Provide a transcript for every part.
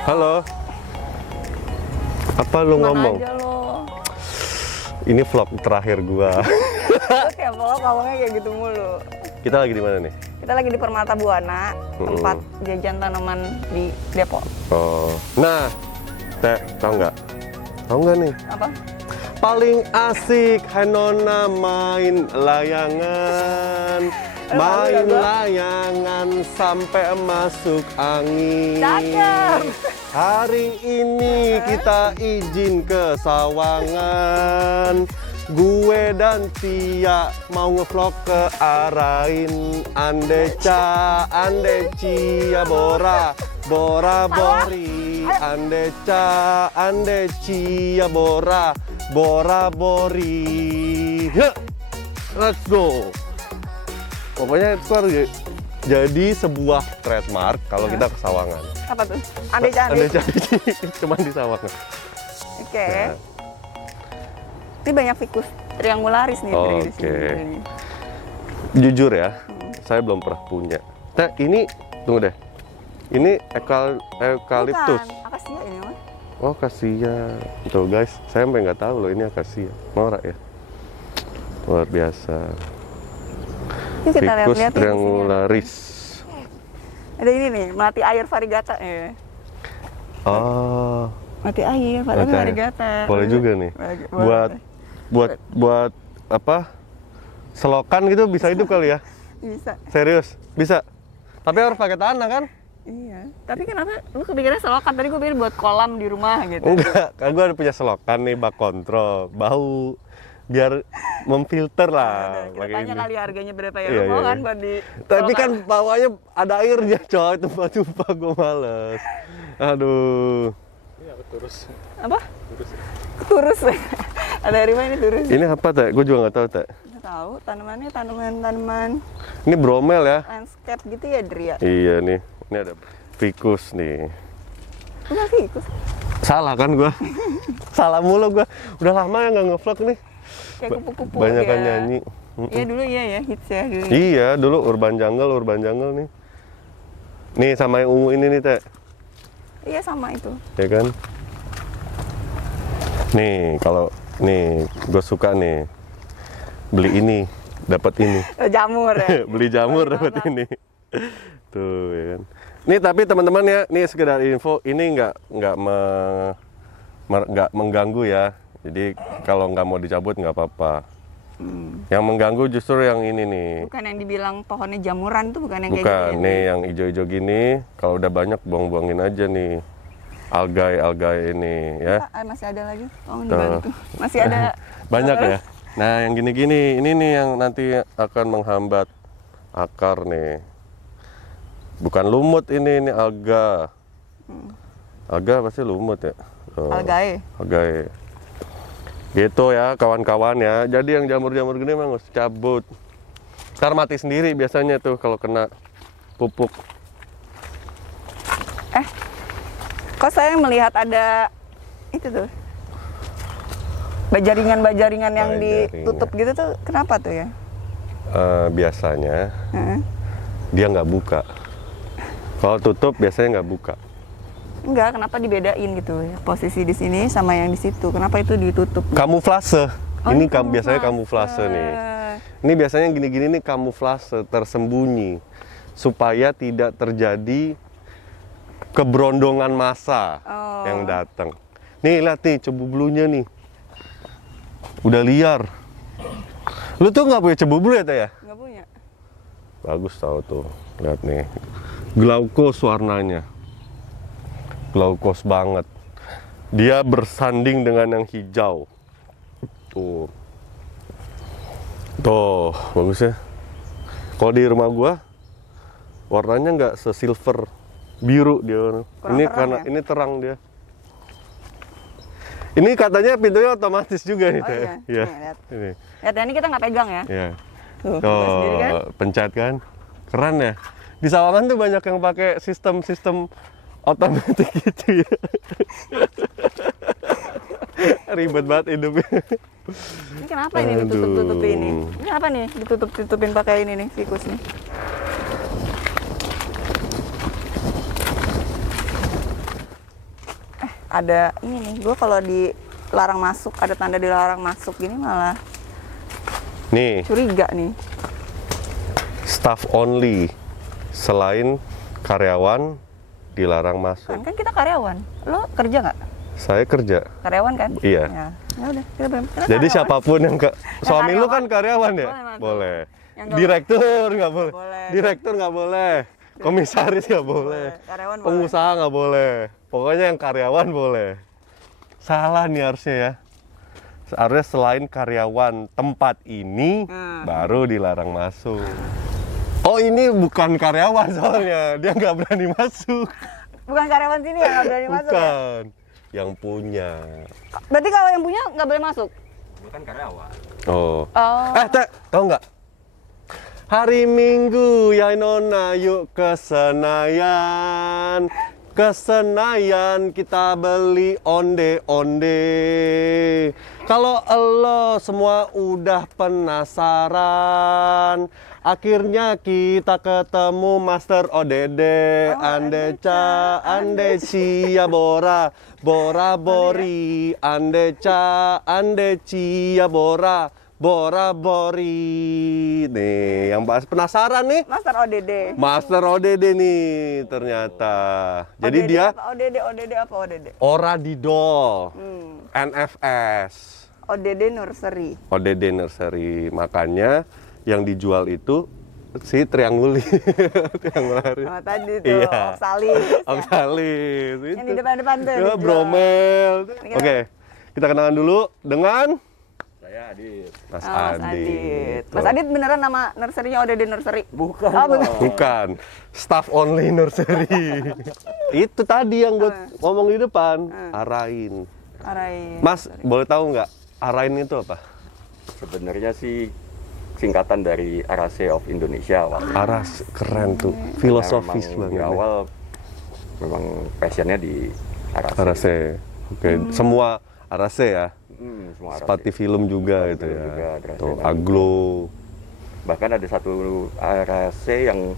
Halo. Apa lu ngomong? Aja lo. Ini vlog terakhir gua. Terus ya vlog ngomongnya kayak gitu mulu. Kita lagi di mana nih? Kita lagi di Permata Buana, tempat jajan tanaman di Depok. Oh. Nah, Teh, tahu nggak? Tahu nggak nih? Apa? Paling asik Hanona main layangan. Main layangan sampai masuk angin. Cakep. Hari ini kita izin ke Sawangan. Gue dan Tia mau ngevlog ke Arain. Andeca, Andecia, Bora, Bora, Bori. Andeca, Andecia, Bora, Bora, Bori. Huh. Let's go. Pokoknya itu harus jadi sebuah trademark kalau kita ke Sawangan. Apa tuh? Andeca. Cuman di Sawangan. Oke. Nah. Ini banyak ficus triangularis nih. Oke. Di sini. Jujur ya, saya belum pernah punya. Nah, ini tunggu deh. Ini eukaliptus. Bukan, akasia ini mah. Oh, akasia. Tuh guys, saya sampai nggak tahu loh ini akasia. Norak ya. Luar biasa. Ini kita Ficus lihat-lihat triangularis. Ada ini nih, melati air variegata ya. Oh, Melati air, variegata. boleh juga nih. Boleh. Buat apa? Selokan gitu bisa hidup kali ya? Bisa. Serius? Bisa. Tapi harus pakai tanah kan? Iya. Tapi kenapa lu kepikirannya selokan? Tadi gue pikir buat kolam di rumah gitu. Enggak, kan gue ada punya selokan nih, bak kontrol, bau. Biar memfilter lah. Kita tanya kali harganya berapa ya? Iya, Lu mau iya. kan buat di Tapi selokan? kan bawahnya ada airnya coy, tumpah-tumpah gue males. Aduh. Apa? Turus. Ada dari mana ini turus? Ini apa Teh? Gue juga nggak tahu Teh. Nggak tahu, tanamannya tanaman Ini bromel ya? landscape gitu ya, Dria? Iya nih. Ini ada ficus nih. Enggak ficus. Salah kan gue? Salah mulu gue. Udah lama ya nggak ngevlog nih. Kayak kupu-kupu Banyak kan ya. nyanyi. Iya dulu iya ya, hits ya dulu. Iya, dulu urban jungle nih. Nih sama yang ungu ini nih Teh. Iya sama itu. Ya kan? Nih, kalau nih gue suka nih beli ini, dapat ini. Jamur ya. Beli jamur dapat ini. Tuh ya kan. Nih tapi teman-teman ya, nih sekedar info, ini nggak mengganggu ya. Jadi kalau nggak mau dicabut nggak apa-apa. Yang mengganggu justru yang ini nih. Bukan yang dibilang pohonnya jamuran tuh, bukan yang kayak Bukan, gitu. nih yang hijau-hijau gini, kalau udah banyak buang-buangin aja nih. Algai ini ya. Masih ada lagi. Oh, dibantu. Masih ada. Banyak ya. Nah, yang gini-gini, ini nih yang nanti akan menghambat akar nih. Bukan lumut ini alga. Alga pasti lumut ya. Oh, Algae. algae. Gitu ya kawan-kawan ya. Jadi yang jamur-jamur gini memang harus cabut. Ntar mati sendiri biasanya tuh kalau kena pupuk. Kok saya melihat ada itu tuh bajaringan-bajaringan yang Bajaringan. ditutup gitu tuh, kenapa tuh ya? Biasanya Heeh. dia nggak buka. Kalau tutup biasanya nggak buka. Enggak, kenapa dibedain gitu ya? Posisi di sini sama yang di situ. Kenapa itu ditutup? Kamuflase. Oh, Ini biasanya kamuflase nih. Ini biasanya gini-gini nih kamuflase tersembunyi supaya tidak terjadi keberondongan massa yang datang. Nih lihat nih cebu blunya nih. Udah liar. Lu tuh nggak punya cebu blu ya Teh ya? Nggak punya. Bagus tau tuh. Lihat nih. Glaukos warnanya. Glaukos banget. Dia bersanding dengan yang hijau. Tuh. Tuh, bagus ya. Kalau di rumah gua warnanya nggak se-silver, biru dia. Kurang Ini terang karena ya? ini terang dia. Ini katanya pintunya otomatis juga nih, Oh Teh. iya, Iya. nih, lihat. Ini. Lihat ya, ini kita nggak pegang ya. Iya. Tuh, buka sendiri kan? Oh, pencet kan? Keren ya. Di Sawangan tuh banyak yang pakai sistem-sistem otomatis gitu ya. Ribet banget hidupnya. Ini kenapa ini ditutup-tutupin ini? Aduh. Ini apa nih ditutup-tutupin pakai ini nih, fikus nih? Ada ini nih, gue kalau dilarang masuk, ada tanda dilarang masuk gini malah Nih, curiga nih. staff only. Selain karyawan dilarang masuk. Kan kita karyawan, lo kerja nggak? Saya kerja. Karyawan kan? Iya. Ya udah, kita Jadi karyawan. siapapun yang suami lu karyawan. kan karyawan ya? Boleh, Mas. Boleh. Yang nggak Direktur nggak boleh. Boleh. Direktur nggak boleh. Komisaris nggak boleh. Karyawan boleh. Pengusaha nggak boleh. Pokoknya yang karyawan boleh. Salah nih harusnya ya. Harusnya selain karyawan tempat ini baru dilarang masuk. Oh ini bukan karyawan soalnya, dia nggak berani masuk. Bukan karyawan sini ya, nggak berani masuk ya? Bukan, yang punya. Berarti kalau yang punya nggak boleh masuk? Bukan karyawan. Oh. Oh. Teh, tahu nggak? Hari Minggu ya Nona, yuk ke Senayan. Ke Senayan kita beli onde-onde. Kalau elo semua udah penasaran, akhirnya kita ketemu Master ODD. Andeca, Andecia Bora, Bora Bori, Andeca, Andecia Bora, Bora Bori. Nih, yang bahas penasaran nih. Master ODD. Master ODD nih ternyata. Jadi ODD dia apa? ODD apa ODD? Oradidol, NFS, ODD nursery. ODD nursery. Makanya yang dijual itu si trianguli. Triangulari. Oh, tadi tuh Iya. Oxalis. Oxalis. Yang di depan-depan tuh. Ya, dijual. bromel. Ini Oke, kita kenalan dulu dengan Saya Adit. Mas Oh, Mas Adit. Adit. Mas Adit beneran nama nursery-nya ODD nursery? Bukan. Oh, bener. Bukan, staff only nursery. Itu tadi yang gue ngomong di depan, arain. Arain. Mas, boleh tahu nggak arain itu apa? Sebenarnya sih singkatan dari Arase of Indonesia awalnya. Aras, keren tuh, Karena filosofis memang banget. Di awal memang passionnya di Arase. Arase, oke, semua Arase ya. Semua Arase. Seperti film juga Film gitu ya. juga, Arase Tuh, dan- Aglo. Bahkan ada satu Arase yang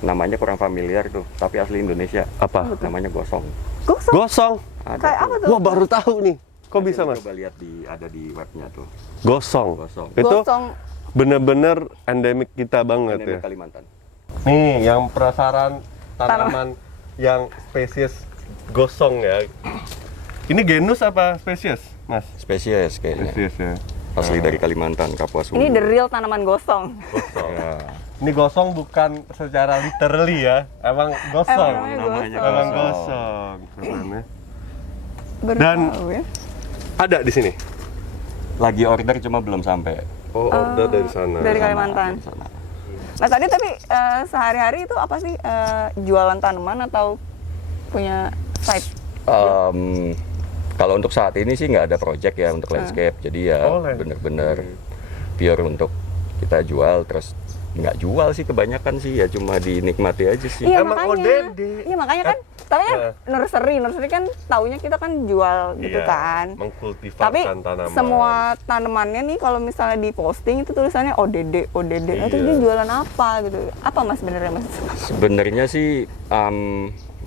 namanya kurang familiar tuh, tapi asli Indonesia. Apa? Namanya Gosong. Gosong. Gosong. Ada Kayak tuh. apa tuh? Wah, baru tahu nih. Kok bisa, Mas? Coba lihat ada di webnya tuh. Gosong. Gosong. Itu Gosong. bener-bener endemik kita banget Ini ya. Kalimantan. Nih, yang perasaran tanaman yang spesies gosong ya. Ini genus apa spesies, Mas? Spesies kayaknya. Spesies ya. Asli dari Kalimantan, Kapuas Hulu. Ini the real tanaman gosong. Ya. Ini gosong bukan secara literally ya, emang gosong. Emang namanya Namanya gosong. Emang gosong. Keren ya. Baru Dan- tahu ya. Ada di sini. Lagi order cuma belum sampai. Oh, order dari sana. Dari Kalimantan. Dari sana. Mas Adit tapi sehari-hari itu apa sih? Jualan tanaman atau punya site? Kalau untuk saat ini sih nggak ada project ya untuk landscape, jadi ya Oh, bener-bener pure untuk kita jual, terus nggak jual sih kebanyakan sih ya cuma dinikmati aja sih. Iya Emang makanya. ODD. Iya makanya kan. Tapi kan nursery kan taunya kita kan jual gitu Iya, kan. mengkultivarkan Tapi tanaman. semua tanamannya nih kalau misalnya di posting itu tulisannya ODD. Nah, terus Iya. dia jualan apa gitu? Apa Mas sebenarnya Mas? Sebenarnya sih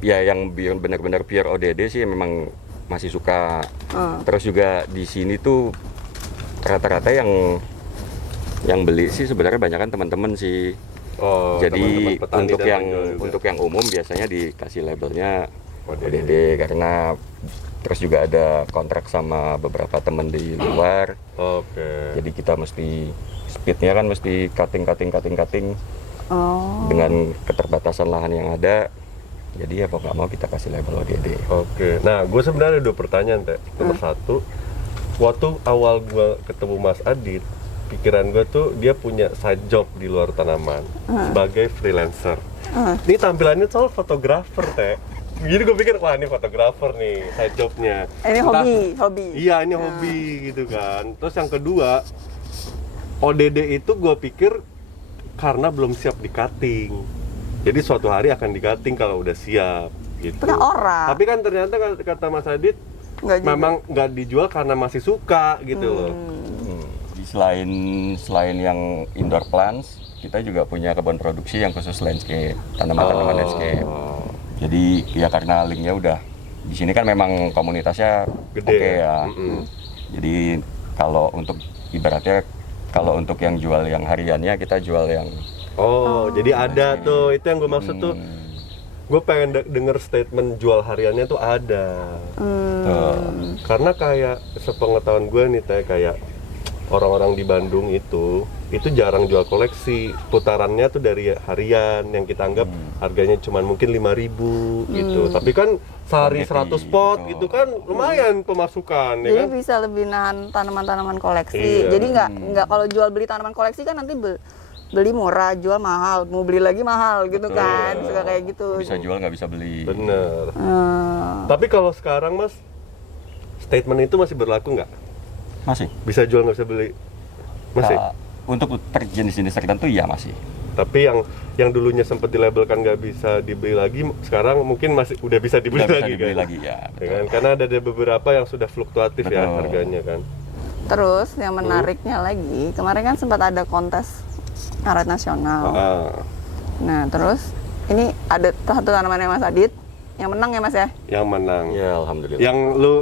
ya yang benar-benar pure ODD sih memang masih suka. Terus juga di sini tuh rata-rata yang beli sih sebenarnya banyak kan teman-teman sih. Oh, Jadi teman-teman petani untuk dan yang penjual juga. untuk yang umum biasanya dikasih labelnya ODD. ODD karena terus juga ada kontrak sama beberapa teman di luar. Oke. Jadi kita mesti speednya kan mesti cutting Oh. dengan keterbatasan lahan yang ada. Jadi ya mau nggak mau kita kasih label ODD. Oke. Nah, gue sebenarnya ada 2 pertanyaan, Teh. Nomor satu, waktu awal gue ketemu Mas Adit, pikiran gue tuh dia punya side job di luar tanaman sebagai freelancer. Ini tampilannya soal fotografer, Teh. Jadi gue pikir, wah ini fotografer nih, side jobnya. Ini Entah- hobi. Iya, ini hobi gitu kan. Terus yang kedua, ODD itu gue pikir karena belum siap di cutting. Jadi suatu hari akan di cutting kalau udah siap gitu. Itu kan orang. Tapi kan ternyata kata Mas Adit Nggak juga. memang nggak dijual karena masih suka gitu loh. Jadi selain yang indoor plants, kita juga punya kebun produksi yang khusus landscape, tanaman-tanaman landscape. Jadi ya karena linknya udah di sini kan memang komunitasnya Gede oke ya. Mm-mm. Jadi kalau untuk ibaratnya kalau untuk yang jual yang hariannya kita jual yang Jadi ada tuh, itu yang gue maksud tuh. Gue pengen denger statement jual hariannya tuh ada. Karena kayak sepengetahuan gue nih, Teh, kayak orang-orang di Bandung itu jarang jual koleksi. Putarannya tuh dari harian yang kita anggap harganya cuma mungkin 5.000 gitu. Tapi kan sehari 100 pot gitu kan lumayan pemasukan, ya Jadi kan? bisa lebih nahan tanaman-tanaman koleksi. Iya. Jadi nggak kalau jual beli tanaman koleksi kan nanti beli murah, jual mahal, mau beli lagi mahal gitu kan. Suka kayak gitu. bisa jual nggak bisa beli. Bener. Hmm. Tapi kalau sekarang, Mas, statement itu masih berlaku nggak? Masih. Bisa jual nggak bisa beli? Masih? Untuk jenis-jenis tertentu ya masih. Tapi yang dulunya sempat dilabelkan nggak bisa dibeli lagi, sekarang mungkin masih udah bisa dibeli Udah bisa lagi dibeli kan? lagi ya. Ya kan? Karena ada beberapa yang sudah fluktuatif ya Betul. harganya kan. Terus yang menariknya lagi, kemarin kan sempat ada kontes karet nasional. Nah terus ini ada satu tanamannya Mas Adit yang menang ya Mas ya? Yang menang. Ya alhamdulillah. Yang lu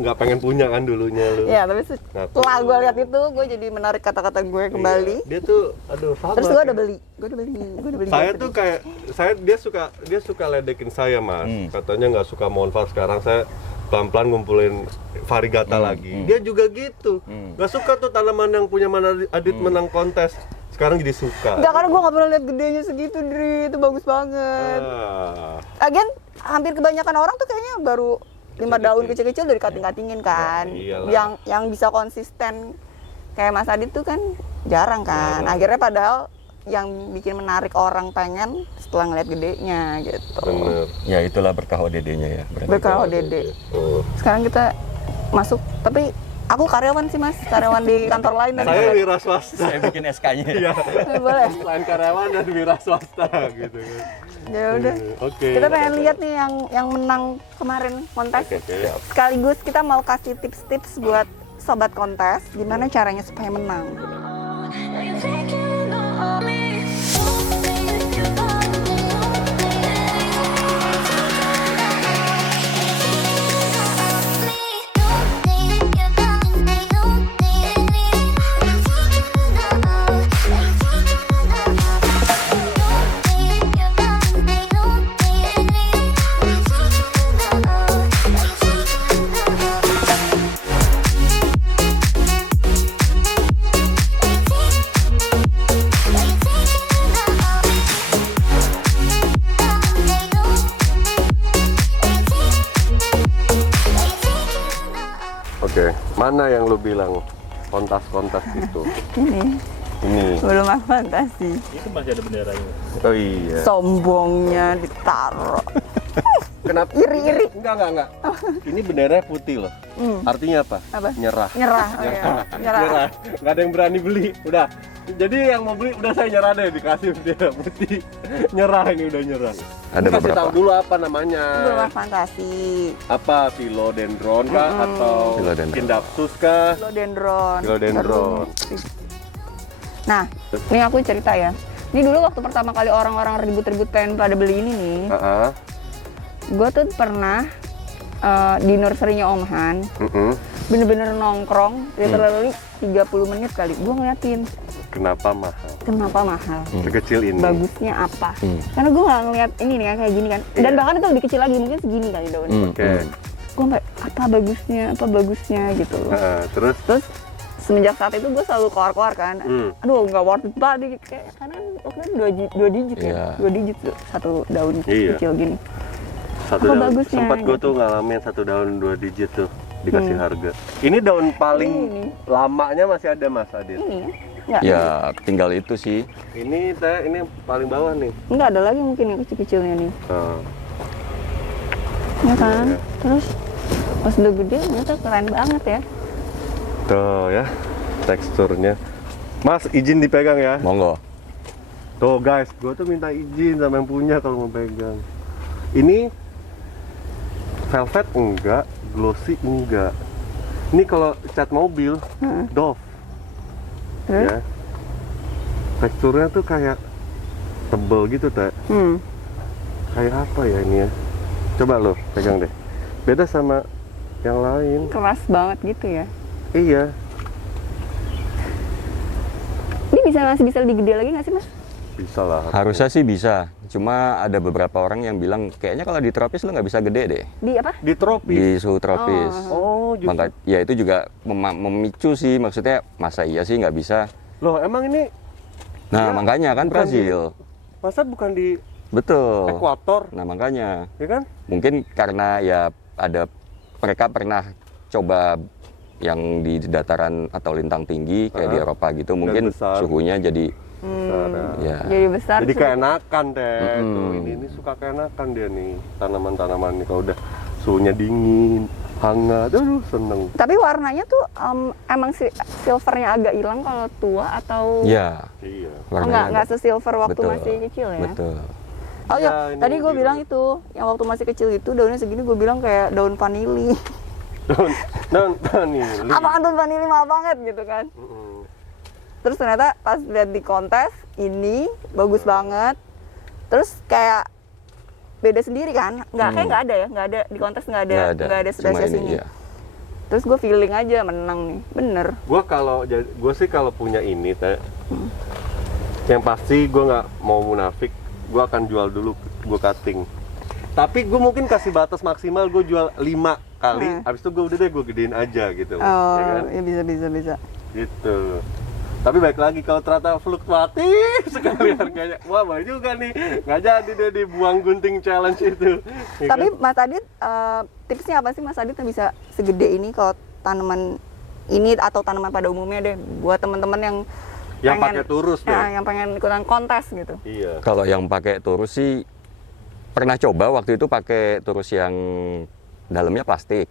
nggak pengen punya kan dulunya lu. Iya tapi Ngaku. setelah gue lihat itu, gue jadi menarik kata-kata gue kembali. Iya. Dia tuh, aduh, sama. Terus gue udah beli. Saya tuh kayak, dia suka ledekin saya, Mas. Katanya nggak suka monfar, sekarang saya pelan-pelan ngumpulin varigata lagi. Dia juga gitu. Nggak suka tuh tanaman yang punya Mas Adit menang kontes. Sekarang jadi suka. Enggak, karena gue gak pernah lihat gedenya segitu, Dri. Itu bagus banget. Lagian hampir kebanyakan orang tuh kayaknya baru 5 daun kecil-kecil dari cutting-cuttingin kan. Ya, iyalah. Yang bisa konsisten kayak Mas Adit tuh kan jarang kan. Akhirnya padahal yang bikin menarik orang pengen setelah ngeliat gedenya gitu. Bener. Ya itulah berkah ODD-nya ya. berarti. Berkah ODD. Oh. Sekarang kita masuk, tapi aku karyawan sih Mas, karyawan di kantor lain. Saya wira swasta. Saya bikin SK-nya. Iya. Boleh. Selain karyawan dan wira swasta gitu kan. Ya udah. Oke. Kita pengen lihat nih yang menang kemarin kontes. Oke. Sekaligus kita mau kasih tips-tips buat sobat kontes gimana caranya supaya menang. Oke, mana yang lu bilang kontas-kontas itu? Ini. Belum aku fantasi. Itu masih ada benderanya. Oh iya. Sombongnya ditaruh. Kenapa? Iri-iri. Enggak. Ini bendera putih loh. Artinya apa? Apa? Nyerah. Nyerah. Oh, iya. Nyerah. Nggak ada yang berani beli. Udah. Jadi yang mau beli udah saya nyerah deh, dikasih bendera putih. Nyerah, ini udah nyerah. Ada Ini kasih beberapa. tahu dulu apa namanya. Belum aku fantasi. Apa philodendron kah atau Philodendron. Pindapsus kah? Philodendron. Philodendron. Nah, ini aku cerita ya. Ini dulu waktu pertama kali orang-orang ribut-ribut pengen pada beli ini nih, gue tuh pernah di nursery-nya Om Han, bener-bener nongkrong, literally 30 menit kali. Gue ngeliatin, Kenapa mahal? kenapa mahal? Sekecil ini. Bagusnya apa? Karena gue nggak ngeliat ini nih kayak gini kan. Dan bahkan itu lebih kecil lagi, mungkin segini kali daunnya. Oke. Gue sampai apa bagusnya gitu loh. Terus Terus semenjak saat itu gue selalu keluar kan. Aduh nggak worth it banget kayak karena waktu itu dua digit ya, Iya. 2 digit tuh, satu daun Iya. kecil gini. Satu Apa daun. bagusnya, Sempat gue gitu. tuh ngalamin 1 daun 2 digit tuh dikasih harga. Ini daun paling Ini. lamanya masih ada Mas Adit. Ini ya, nggak? Ya tinggal itu sih. Ini teh ini paling bawah nih. Nggak ada lagi mungkin yang kecil-kecilnya nih. Nah, Ya kan? Iya. Terus pas udah gede ternyata keren banget ya. tuh ya teksturnya. Mas izin dipegang ya. Monggo. Tuh guys, gue tuh minta izin sama yang punya kalau mau pegang. Ini velvet enggak, glossy enggak. Ini kalau cat mobil, Dove. Terus? Ya. Teksturnya tuh kayak tebel gitu, Teh. Kayak apa ya ini ya? Coba lo pegang deh. Beda sama yang lain. Keras banget gitu ya. Iya, Ini masih bisa lebih gede lagi nggak sih mas? bisa lah. Harusnya sih bisa. Cuma ada beberapa orang yang bilang kayaknya kalau di tropis lo nggak bisa gede deh. Di apa? Di tropis. Di suhu tropis. Oh, justru. Maka ya itu juga memicu sih, maksudnya masa iya sih nggak bisa. Loh, emang ini Nah Ya, makanya kan bukan Brazil. masa bukan di Betul. ekuator, Nah makanya ya kan? mungkin karena ya ada mereka pernah coba yang di dataran atau lintang tinggi kayak di Eropa gitu, mungkin besar. suhunya jadi Sana. ya Jadi besar. Jadi sudah. keenakan deh. Tuh, ini suka keenakan dia nih tanaman-tanaman nih kalau udah suhunya dingin, hangat, aduh seneng. Tapi warnanya tuh emang silvernya agak hilang kalau tua atau ya Iya. nggak sesilver waktu Betul. masih kecil ya? Betul. Oh Ya, ya, ini tadi gue biru. bilang itu yang waktu masih kecil itu daunnya segini gue bilang kayak daun vanili. Daun vanili. Apaan daun vanili mahal banget gitu kan? Terus ternyata pas lihat di kontes ini bagus banget. Terus kayak beda sendiri kan? Kayak nggak ada ya, nggak ada di kontes nggak ada Cuma spesies ini. iya. Terus gue feeling aja menang nih, bener. Gue sih kalau punya ini teh, yang pasti gue nggak mau munafik, gue akan jual dulu, gue cutting. Tapi gue mungkin kasih batas maksimal gue jual 5 kali, habis itu gue udah deh gue gedein aja gitu, Oh, ya kan? ya bisa. Gitu. Tapi baik lagi kalau ternyata fluktuatif sekali harganya, wah baik juga nih, nggak jadi deh dibuang gunting challenge itu. Ya Tapi kan? Mas Adit, tipsnya apa sih Mas Adit yang bisa segede ini kalau tanaman ini atau tanaman pada umumnya deh buat teman-teman yang pakai turus deh. yang pengen ikutan kontes gitu. Iya. Kalau yang pakai turus sih pernah coba waktu itu pakai turus yang dalamnya plastik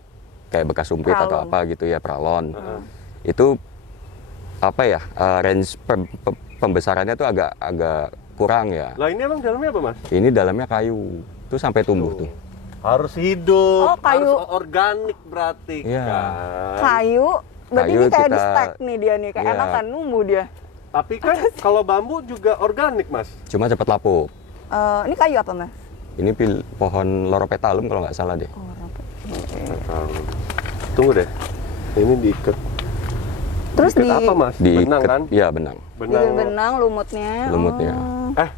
kayak bekas sumpit atau Pralon. apa gitu ya, pralon. Itu apa ya, range pembesarannya tuh agak kurang ya. Lah ini emang dalamnya apa mas? Ini dalamnya kayu, tuh sampai tumbuh tuh. Harus hidup, Oh, kayu. harus organik berarti Iya. kan. Kayu, berarti Kayu ini kayak di kita- stack nih dia nih, kayak Iya. enakan numbuh dia. Tapi kan kalau bambu juga organik mas. Cuma cepat lapuk. Ini kayu apa Mas? Ini pohon Loropetalum kalau nggak salah deh. Nggak tahu. Tunggu deh, ini diikat. Terus Diikat apa mas? Benang kan? Iya benang. Benang. Jadi benang lumutnya. Lumutnya. Oh.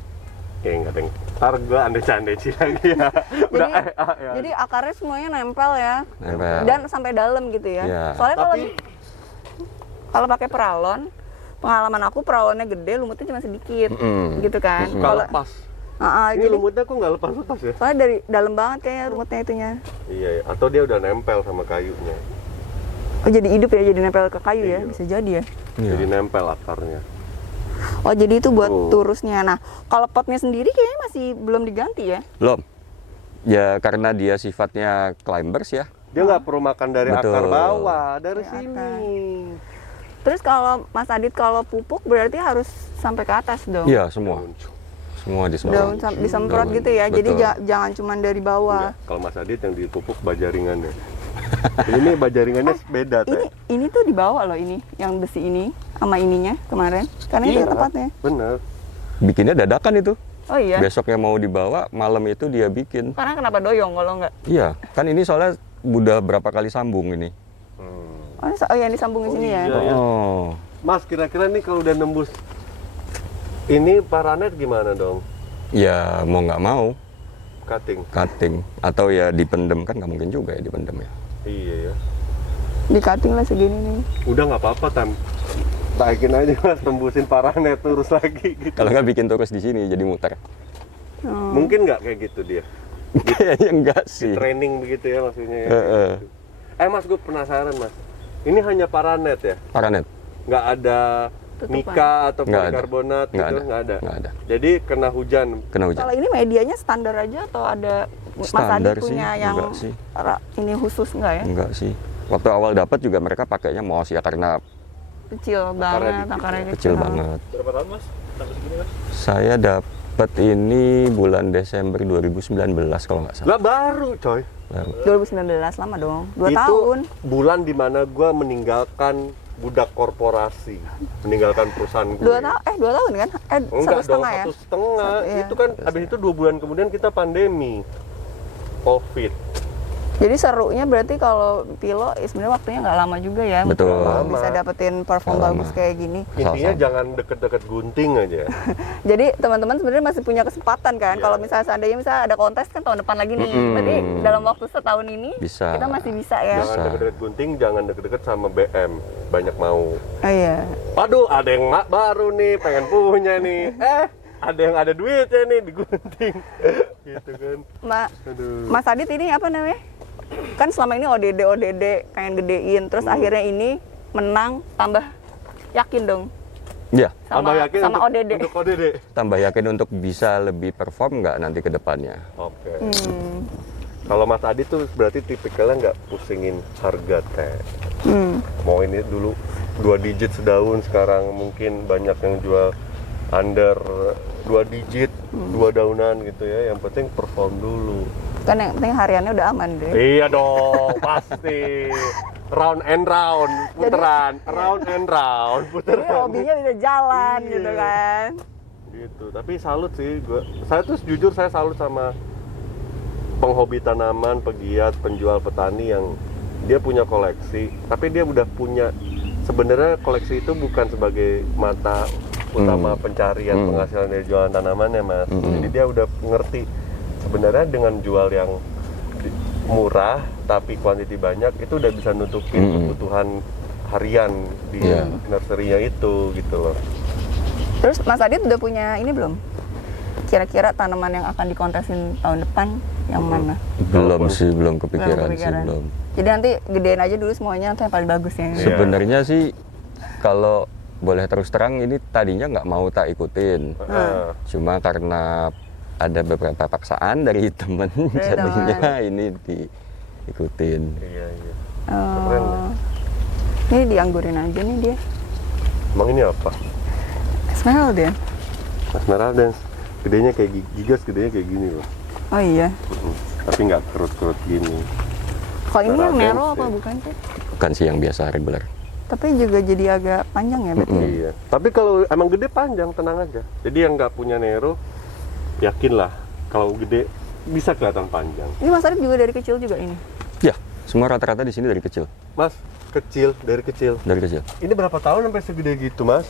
Nggak deng. Ntar gue andai-andai lagi ya. Udah ya. Jadi akarnya semuanya nempel ya. Nempel. Dan sampai dalam gitu ya. Iya. Soalnya Tapi kalau pakai peralon, pengalaman aku peralonnya gede, lumutnya cuma sedikit, gitu kan. suka Kalau lepas. jadi Ini lumutnya kok nggak lepas-lepas ya? soalnya dari dalam banget kayaknya lumutnya itunya. Iya, ya. Atau dia udah nempel sama kayunya. Oh jadi hidup ya, jadi nempel ke kayu ya, Iya. bisa jadi ya. Iya. Jadi nempel akarnya. Oh jadi itu buat Oh. turusnya. Nah kalau potnya sendiri kayaknya masih belum diganti ya. Belum. Ya karena dia sifatnya climbers ya. Dia nggak perlu makan dari Betul. akar bawah, dari Dari sini. Terus kalau Mas Adit kalau pupuk berarti harus sampai ke atas dong. Iya semua. Semua disemprot. Daun disemprot Daun, gitu ya. Jadi betul. jangan cuma dari bawah. Enggak, kalau Mas Adit yang dipupuk bajaringannya. Ini bajaringannya beda teh. Ini tuh dibawa loh ini, yang besi ini sama ininya kemarin. Karena itu Iya, tempatnya. Bener. Bikinnya dadakan itu. Oh iya. Besoknya mau dibawa, malam itu dia bikin. Karena kenapa doyong kalau nggak? Iya, kan ini soalnya udah berapa kali sambung ini. Oh yang disambungin sini ya. iya. Ya. Oh. Mas, kira-kira nih kalau udah nembus ini paranet gimana dong? Ya mau nggak mau Cutting. cutting atau ya dipendem, kan nggak mungkin juga ya dipendem ya. Iya ya. Di cutting lah segini nih. Udah nggak apa-apa, Tam. Taikin aja Mas, tembusin paranet terus lagi gitu. Kalau nggak bikin terus di sini jadi muter. Mungkin nggak kayak gitu dia. Kayaknya enggak sih. Training begitu ya maksudnya. Ya. Mas, gue penasaran Mas. Ini hanya paranet ya? Paranet. Nggak ada Tutupan. mika atau Nggak ada. polikarbonat Nggak gitu? ada. Nggak ada? Nggak ada. Jadi kena hujan? Kena hujan. Kalau ini medianya standar aja atau ada Mas Adi Standar sih, punya yang enggak sih. ini khusus nggak ya? Enggak sih. Waktu awal dapat juga mereka pakainya moss ya karena Kecil banget, akarnya kecil banget. Berapa tahun Mas? Sampai segini Mas? Saya dapat ini bulan Desember 2019 kalau nggak salah. Lah baru coy. Baru. 2019 lama dong. 2 Itu tahun. bulan dimana gue meninggalkan budak korporasi, meninggalkan perusahaan gue. 2 tahun kan? Enggak 1,5 dong, ya? 1,5. Iya. Itu kan habis itu 2 bulan kemudian kita pandemi, COVID. Jadi serunya berarti kalau pilo sebenarnya waktunya nggak lama juga ya. Betul. Kalau Lama. bisa dapetin perform Nggak bagus lama. kayak gini. Intinya Asal-asal. jangan deket-deket gunting aja. Jadi teman-teman sebenarnya masih punya kesempatan kan. Iya. Kalau misalnya seandainya ada kontes kan tahun depan lagi nih. Berarti dalam waktu setahun ini Bisa. kita masih bisa ya. Jangan deket-deket gunting, jangan deket-deket sama BM. Banyak mau. Oh iya. Aduh, ada yang baru nih, pengen punya nih. Ada yang ada duitnya nih di gunting. Gitu kan. Aduh. Mas Adit ini apa namanya? Kan selama ini ODD pengen gedein, terus akhirnya ini menang, tambah yakin dong Ya, Tambah yakin sama untuk, ODD. untuk ODD. tambah yakin untuk bisa lebih perform nggak nanti ke depannya. Oke. Kalau Mas Adi tuh berarti tipikalnya nggak pusingin harga teh. Mau ini dulu 2 digit sedaun, sekarang mungkin banyak yang jual under 2 digit, 2 daunan gitu ya. Yang penting perform dulu. Kan yang penting hariannya udah aman deh. Iya dong, pasti. Round and round, puteran. Round and round, Jadi puteran. hobinya bisa jalan Iya. gitu kan. Gitu. Tapi salut sih, saya tuh jujur saya salut sama penghobi tanaman, pegiat, penjual, petani yang dia punya koleksi, tapi dia udah punya, sebenarnya koleksi itu bukan sebagai mata utama pencarian penghasilan dari jualan tanamannya Mas. Jadi dia udah ngerti sebenarnya dengan jual yang murah tapi kuantiti banyak itu udah bisa nutupin kebutuhan harian di nursery-nya itu gitu loh. Terus Mas Adit udah punya ini belum? Kira-kira tanaman yang akan dikontesin tahun depan yang mana? Belum sih, belum kepikiran sih, belum. Jadi nanti gedein aja dulu semuanya, nanti yang paling bagus ya. Iya. Sebenarnya sih kalau boleh terus terang ini tadinya nggak mau tak ikutin. Cuma karena ada beberapa paksaan dari temen jadinya ini diikutin. Iya, iya. Keren ya. Ini dianggurin aja nih dia. Emang ini apa? Esmeralda. Esmeralda. Gedenya kayak gigas, gedenya kayak gini loh. Oh iya. Tapi nggak kerut-kerut gini. Kalau ini yang Esmeralda merah sih. apa bukan sih? Bukan sih yang biasa reguler. Tapi juga jadi agak panjang ya berarti. Iya. Tapi kalau emang gede panjang, tenang aja. Jadi yang nggak punya Nero, yakinlah kalau gede bisa kelihatan panjang. Ini Mas Adit juga dari kecil juga ini. Ya, semua rata-rata di sini dari kecil. Mas, kecil, dari kecil. Dari kecil. Ini berapa tahun sampai segede gitu, Mas?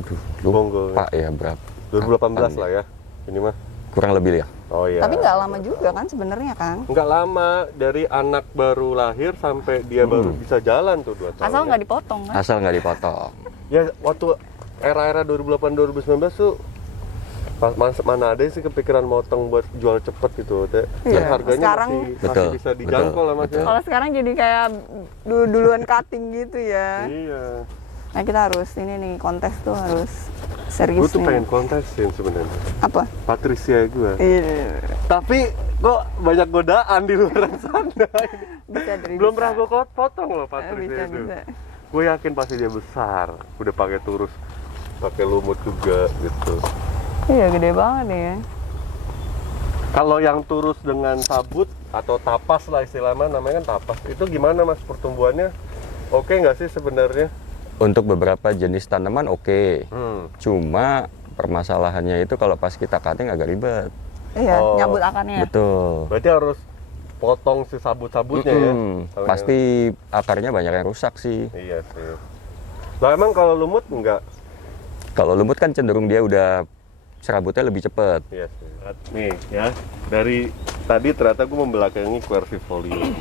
Aduh, Bonggol. lupa ya berapa. 2018 lah ya. Ini mah. Kurang lebih ya. Oh iya. Tapi nggak lama juga kan sebenarnya kan? Nggak lama, dari anak baru lahir sampai dia baru bisa jalan tuh 2 tahun. Asal nggak dipotong kan? Asal nggak dipotong. Ya waktu era-era 2008-2019 tuh mana ada sih kepikiran motong buat jual cepet gitu, Teh. Iya. Dan harganya Sekarang- masih Betul, bisa dijangkau lah Mas ya. Kalau sekarang jadi kayak duluan cutting gitu ya. Iya. Nah kita harus ini nih kontes tuh harus serius Gue tuh nih. pengen kontesin sebenarnya. Apa? Patricia gue. Iya. Tapi kok banyak godaan di luar sana. Bisa dari Belum bisa. pernah gue potong loh Bisa Patricia itu. bisa. Gue yakin pasti dia besar. Udah pakai turus, pakai lumut juga gitu. Iya gede banget ya. Kalau yang turus dengan sabut atau tapas lah istilahnya, namanya kan tapas. Itu gimana Mas pertumbuhannya? Oke nggak sih sebenarnya? Untuk beberapa jenis tanaman oke. Cuma permasalahannya itu kalau pas kita cutting agak ribet. Iya, Oh. nyambut akarnya. Betul. Berarti harus potong si sabut-sabutnya ya? Kalau Pasti akarnya banyak yang rusak sih. Iya sih. Nah emang kalau lumut enggak? Kalau lumut kan cenderung dia udah serabutnya lebih cepet. Iya sih. Nih ya, dari tadi ternyata gue membelakangi quercifolium.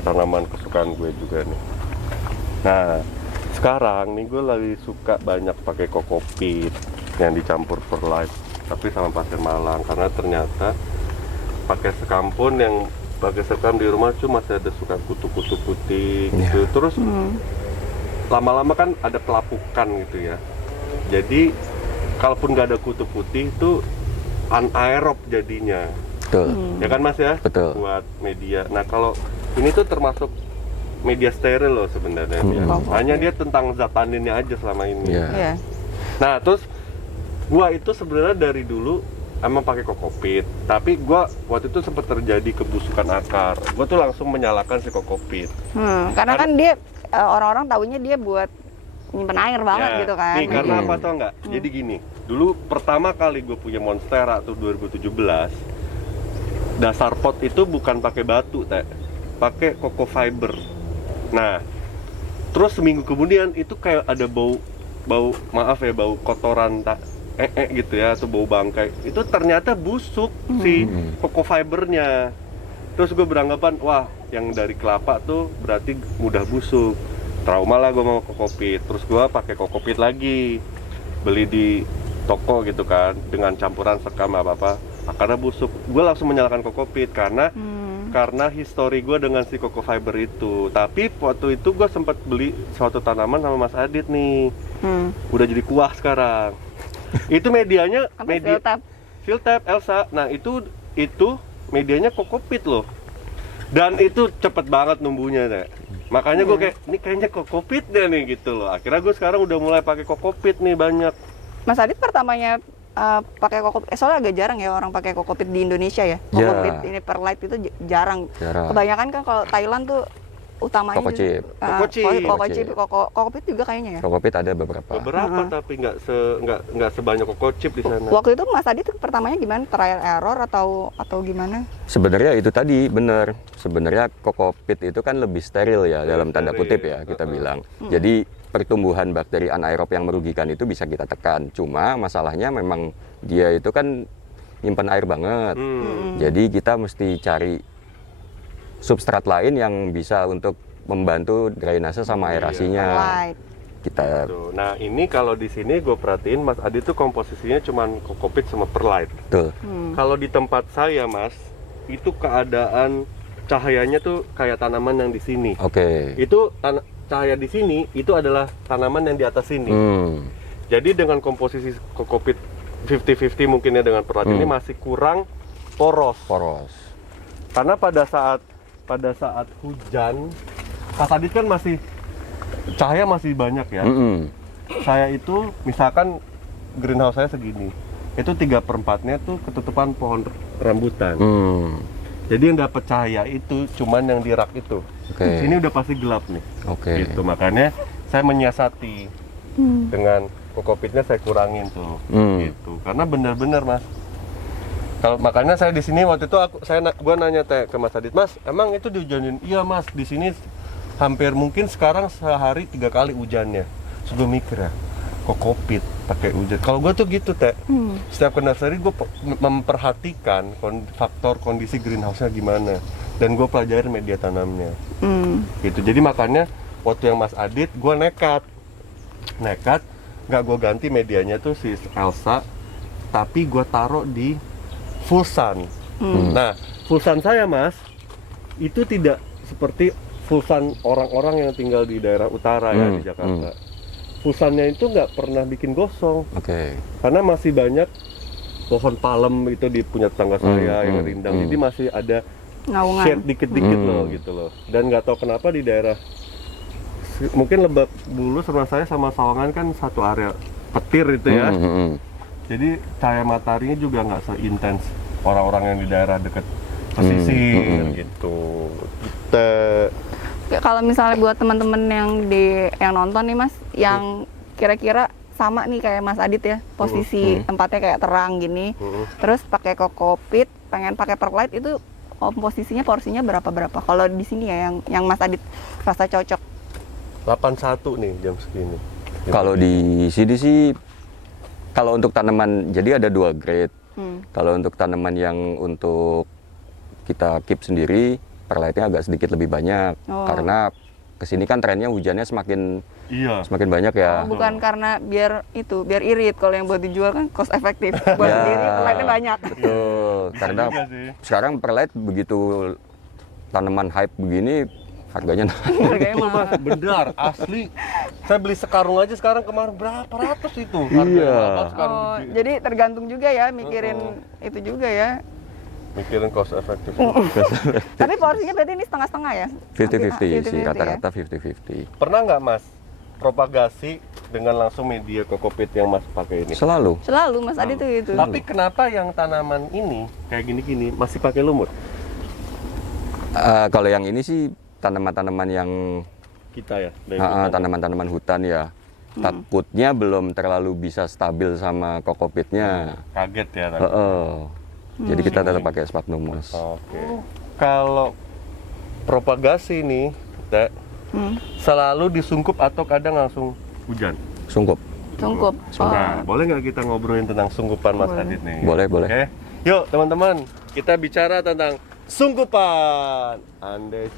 Tanaman kesukaan gue juga nih. Nah, sekarang nih gue lagi suka banyak pakai kokopit yang dicampur perlite, tapi sama pasir malang, karena ternyata pakai sekam pun yang pakai sekam di rumah cuma masih ada suka kutu-kutu putih gitu. Terus lama-lama kan ada pelapukan gitu ya. Jadi kalaupun nggak ada kutu putih itu anaerob jadinya. Betul. Ya kan Mas ya? Betul. Buat media. Nah, kalau ini tuh termasuk media steril loh sebenarnya. Ya. Hanya dia tentang zat taninnya aja selama ini. Iya. Iya. Nah, terus gua itu sebenarnya dari dulu emang pakai kokopit, tapi gua waktu itu sempat terjadi kebusukan akar. Gua tuh langsung menyalakan si kokopit. Karena kan dia orang-orang taunya dia buat nyimpen air banget Ya, gitu kan. nih, karena apa tau nggak? Jadi gini, dulu pertama kali gue punya Monstera tuh 2017, dasar pot itu bukan pakai batu, teh, pakai coco fiber. Nah, terus seminggu kemudian itu kayak ada bau maaf ya, bau kotoran gitu ya, atau bau bangkai. Itu ternyata busuk si coco fibernya. Terus gue beranggapan, wah, yang dari kelapa tuh berarti mudah busuk. Trauma lah gue mau kokopit. Terus gue pakai kokopit lagi, beli di toko gitu kan, dengan campuran sekam apa akarnya busuk. Gue langsung menyalakan kokopit karena histori gue dengan si coco fiber itu. Tapi waktu itu gue sempat beli suatu tanaman sama Mas Adit nih, udah jadi kuah sekarang. Itu medianya field tap Elsa. Nah itu medianya kokopit loh, dan itu cepet banget numbuhnya deh. Makanya gue kayak, ini kayaknya kokopit deh nih gitu loh. Akhirnya gue sekarang udah mulai pakai kokopit nih banyak. Mas Adit pertamanya pakai kokopit, soalnya agak jarang ya orang pakai kokopit di Indonesia ya. Kokopit ini perlite itu jarang. Kebanyakan kan kalau Thailand tuh utamanya Kokocip. kokopit juga kayaknya ya. Kokopit ada beberapa. Tapi nggak sebanyak kokocip di sana. Waktu itu Mas Adit pertamanya gimana? Trial error atau gimana? Sebenarnya itu tadi benar. Sebenarnya kokopit itu kan lebih steril ya, dalam tanda kutip ya kita bilang. Jadi pertumbuhan bakteri anaerob yang merugikan itu bisa kita tekan. Cuma masalahnya memang dia itu kan nyimpan air banget. Jadi kita mesti cari substrat lain yang bisa untuk membantu drainase sama aerasinya. Kita. Nah ini kalau di sini gue perhatiin Mas Adi tuh komposisinya cuman kokopit sama perlite. Betul. Kalau di tempat saya Mas, itu keadaan cahayanya tuh kayak tanaman yang di sini. Oke. Itu cahaya di sini itu adalah tanaman yang di atas sini. Jadi dengan komposisi kokopit 50-50 mungkin ya dengan perlite ini masih kurang poros. Karena pada saat hujan, Mas Adit kan cahaya masih banyak ya. Saya itu misalkan greenhouse saya segini, itu 3/4-nya tuh ketutupan pohon rambutan. Jadi yang dapat cahaya itu cuman yang di rak itu. Sini udah pasti gelap nih. Gitu, makanya saya menyiasati dengan kokopitnya saya kurangin tuh. Gitu. Karena benar-benar Mas. Makanya saya di sini waktu itu gua nanya ke Mas Adit, Mas, emang itu dihujanin? Iya Mas, di sini hampir mungkin sekarang sehari 3 kali hujannya. Terus gue mikir ya, kokopit pakai hujan. Kalau gua tuh gitu setiap ke nursery gue memperhatikan faktor kondisi greenhouse-nya gimana, dan gue pelajarin media tanamnya. Gitu. Jadi makanya waktu yang Mas Adit, gue nekat nggak gue ganti medianya tuh si Elsa, tapi gue taruh di full sun. Nah, full sun saya Mas, itu tidak seperti full sun orang-orang yang tinggal di daerah utara ya di Jakarta. Full sun-nya itu nggak pernah bikin gosong. Karena masih banyak pohon palem itu di punya tetangga saya yang rindang. Jadi masih ada shade dikit-dikit loh gitu loh. Dan nggak tahu kenapa di daerah mungkin Lebak Bulus rumah saya sama Sawangan kan satu area petir itu ya. Jadi cahaya mataharinya juga nggak seintens orang-orang yang di daerah dekat pesisir gitu. Kalau misalnya buat teman-teman yang nonton nih Mas, yang kira-kira sama nih kayak Mas Adit ya, posisi tempatnya kayak terang gini, terus pakai kokopit, pengen pakai perlite, itu posisinya porsinya berapa? Kalau di sini ya yang Mas Adit rasa cocok. 81 nih jam segini. Kalau di sini sih, kalau untuk tanaman, jadi ada 2 grade. Kalau untuk tanaman yang untuk kita keep sendiri, perlite-nya agak sedikit lebih banyak. Karena kesini kan trennya hujannya semakin Iya. semakin banyak ya. Bukan karena biar irit. Kalau yang buat dijual kan cost efektif. Buat Ya. sendiri perlaitnya banyak. Betul, karena juga sih. sekarang perlite begitu tanaman hype begini harganya naik. Harganya Itu mahal. mas, benar, asli. Saya beli sekarung aja sekarang kemarin berapa ratus itu? Iya. Harganya sekarang Oh, gede. jadi tergantung juga ya mikirin itu juga ya. Mikirin cost efektif. Tapi porsinya berarti ini setengah-setengah ya? 50-50 sih, 50-50 ya? rata-rata 50-50. Pernah nggak mas propagasi dengan langsung media kokopit yang mas pakai ini? Selalu. Selalu Mas Adi tuh itu. Tapi kenapa yang tanaman ini kayak gini-gini masih pakai lumut? Kalau yang ini sih tanaman-tanaman yang Kita ya. dari hutan. tanaman-tanaman hutan ya. Takutnya belum terlalu bisa stabil sama kokopitnya. Kaget ya tadi. Jadi kita tetap pakai sphagnum-moss. Oke. Kalau propagasi nih, Teh, selalu disungkup atau kadang langsung hujan? Sungkup. Sungkup. Nah, boleh nggak kita ngobrolin tentang sungkupan Mas Adit nih? Boleh, boleh. Oke. Yuk teman-teman, kita bicara tentang sungkupan. Andai.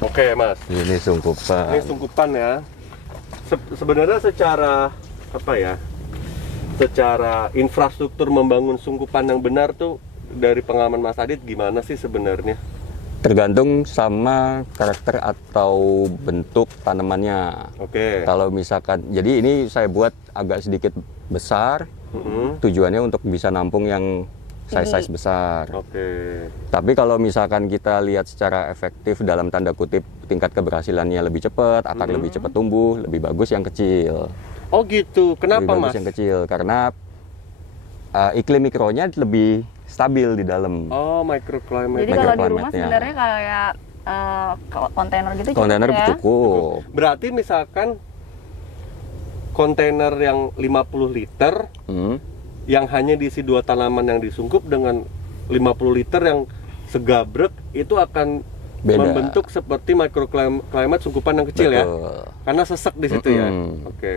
Oke Mas, Ini sungkupan. ini sungkupan ya. Sebenarnya secara apa ya? Secara infrastruktur membangun sungkupan yang benar tuh dari pengalaman Mas Adit gimana sih sebenarnya? Tergantung sama karakter atau bentuk tanamannya. Oke. Kalau misalkan, jadi ini saya buat agak sedikit besar, tujuannya untuk bisa nampung yang size-size besar. Oke. Tapi kalau misalkan kita lihat secara efektif dalam tanda kutip tingkat keberhasilannya lebih cepat, akar lebih cepat tumbuh, lebih bagus yang kecil. Oh gitu. Kenapa Lebih bagus Mas? yang kecil karena iklim mikronya lebih stabil di dalam. Oh, microclimate. Jadi kalau di rumah Microclimate-nya. sebenarnya kayak kontainer gitu cukup Kontainer ya? cukup. Berarti misalkan kontainer yang 50 liter Hmm. yang hanya diisi 2 tanaman yang disungkup dengan 50 liter yang segabrek itu akan Beda. membentuk seperti microclimate sungkupan yang kecil ya. Betul. Karena sesek di situ ya. Mm-mm. Oke.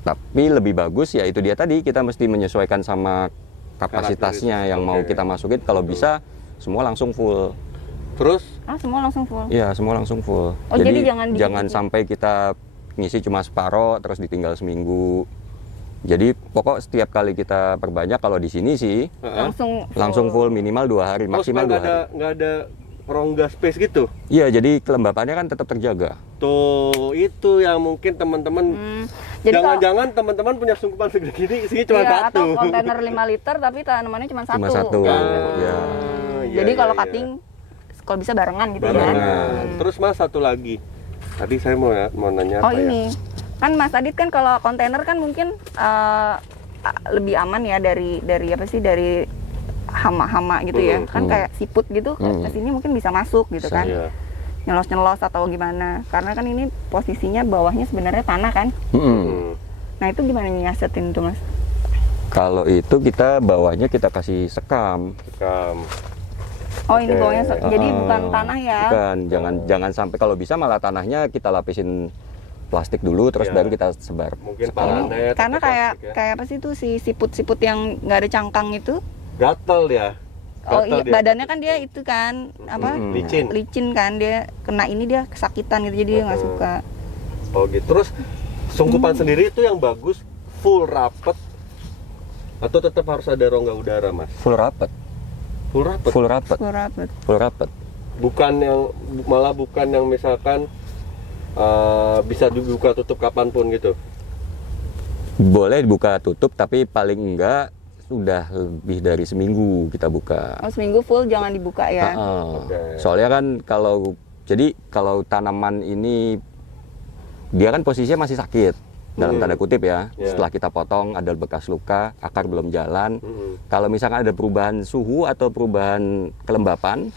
Tapi lebih bagus ya itu dia tadi kita mesti menyesuaikan sama kapasitasnya yang mau Oke. kita masukin. Kalau bisa semua langsung full. Terus Semua langsung full. Iya, semua langsung full. Oh, jadi jangan jangan dikit-dikit. sampai kita ngisi cuma separoh terus ditinggal seminggu. Jadi pokok setiap kali kita perbanyak kalau di sini sih langsung full minimal 2 hari, maksimal 2 hari. nggak ada rongga space gitu. Iya, jadi kelembapannya kan tetap terjaga. Tuh, itu yang mungkin teman-teman Jadi jangan-jangan teman-teman punya sungkupan segede gini isinya cuma iya, satu. atau kontainer 5 liter tapi tanamannya cuma satu. Cuma satu. Gitu. Ya. Iya, Jadi iya, kalau iya. cutting kalau bisa barengan gitu Barengan. ya. Terus Mas satu lagi. Tadi saya mau nanya Oh apa ini. Kan Mas Adit kan kalau kontainer kan mungkin lebih aman ya dari apa sih dari hama-hama gitu ya. Kan kayak siput gitu ke sini mungkin bisa masuk gitu kan. Iya. Nyelos-nyelos atau gimana. Karena kan ini posisinya bawahnya sebenarnya tanah kan. Mm-mm. Nah, itu gimana nyiasetin tuh, Mas? Kalau itu kita bawahnya kita kasih sekam. Sekam. Oh, ini Oke. bawahnya jadi Ah, bukan tanah ya. Bukan, jangan sampai kalau bisa malah tanahnya kita lapisin plastik dulu terus Iya. baru kita sebar. Mungkin sekam. paranet Karena atau kayak plastik ya. kayak apa sih tuh si siput-siput yang nggak ada cangkang itu? Gatel dia. Oh Gatel iya, dia. badannya kan dia itu kan apa? Licin. Licin kan dia kena ini dia kesakitan gitu jadi dia nggak suka. Oh gitu. Terus sungkupan sendiri itu yang bagus full rapet atau tetap harus ada rongga udara, Mas? Full rapat, Full rapet. full rapat, Surat. full rapat. Bukan yang misalkan bisa dibuka tutup kapanpun gitu. Boleh dibuka tutup tapi paling enggak sudah lebih dari seminggu kita buka. Oh seminggu full jangan dibuka ya. Heeh. Oke. Soalnya kan kalau tanaman ini dia kan posisinya masih sakit dalam tanda kutip ya. Yeah. Setelah kita potong ada bekas luka, akar belum jalan. Kalau misalkan ada perubahan suhu atau perubahan kelembapan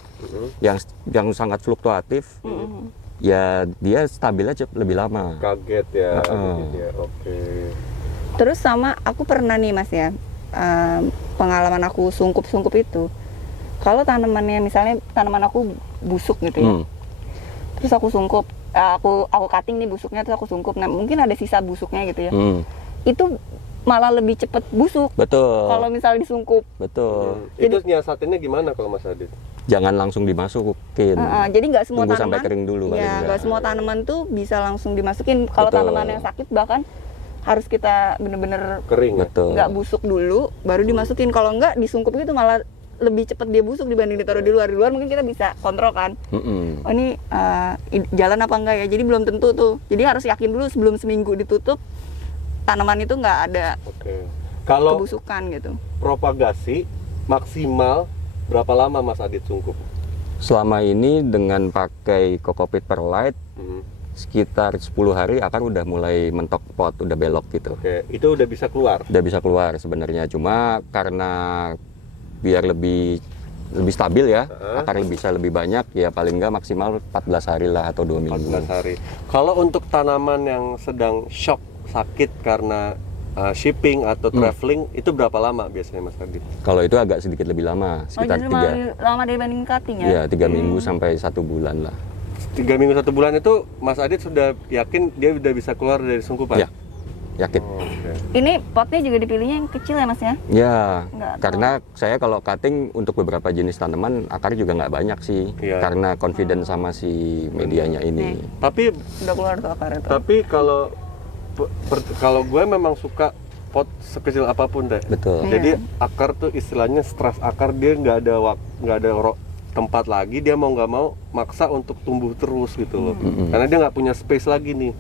yang sangat fluktuatif, ya dia stabilnya lebih lama. Kaget ya. Heeh. Gitu ya. Oke. Terus sama aku pernah nih Mas ya pengalaman aku sungkup itu. Kalau tanamannya misalnya tanaman aku busuk gitu ya. Terus aku sungkup, aku cutting nih busuknya terus aku sungkup. Nah, mungkin ada sisa busuknya gitu ya. Itu malah lebih cepet busuk Betul. kalau misalnya disungkup. Betul. Itu nyiasatinnya gimana kalau Mas Adit? jangan langsung dimasukin. Jadi nggak semua Tunggu tanaman. sampai kering dulu paling Iya, nggak. nggak semua tanaman tuh bisa langsung dimasukin. Kalau Betul. tanaman yang sakit bahkan harus kita bener-bener Kering ya? Betul. nggak busuk dulu, baru dimasukin. Kalau nggak disungkup gitu malah lebih cepat dia busuk dibanding ditaruh di luar. Di luar mungkin kita bisa kontrol kan. Oh ini jalan apa enggak ya? Jadi belum tentu tuh. Jadi harus yakin dulu sebelum seminggu ditutup tanaman itu nggak ada Oke. Kalau kebusukan gitu. propagasi maksimal berapa lama Mas Adit sungkup? Selama ini dengan pakai Kokopit Perlite sekitar 10 hari akar udah mulai mentok pot, udah belok gitu. Oke, itu udah bisa keluar. Udah bisa keluar sebenarnya, cuma karena biar lebih stabil ya, akar bisa lebih banyak ya, paling nggak maksimal 14 hari lah atau 2 minggu. 14 hari. Kalau untuk tanaman yang sedang shock sakit karena shipping atau traveling, itu berapa lama biasanya Mas Adit? Kalau itu agak sedikit lebih lama, sekitar jadi 3 lama dibanding cutting ya? ya 3 minggu sampai 1 bulan lah. 3 minggu 1 bulan itu Mas Adit sudah yakin dia udah bisa keluar dari sungkupan? Ya, yakin. Oke. Ini potnya juga dipilihnya yang kecil ya Mas ya? Ya, Nggak karena saya kalau cutting untuk beberapa jenis tanaman akar juga nggak banyak sih, Iya. karena confident sama si medianya ini. Tapi Udah keluar tuh akar itu. kalau gue memang suka pot sekecil apapun deh. Betul. Jadi akar tuh istilahnya stres akar, dia nggak ada tempat lagi, dia mau nggak mau maksa untuk tumbuh terus gitu loh. Karena dia nggak punya space lagi nih.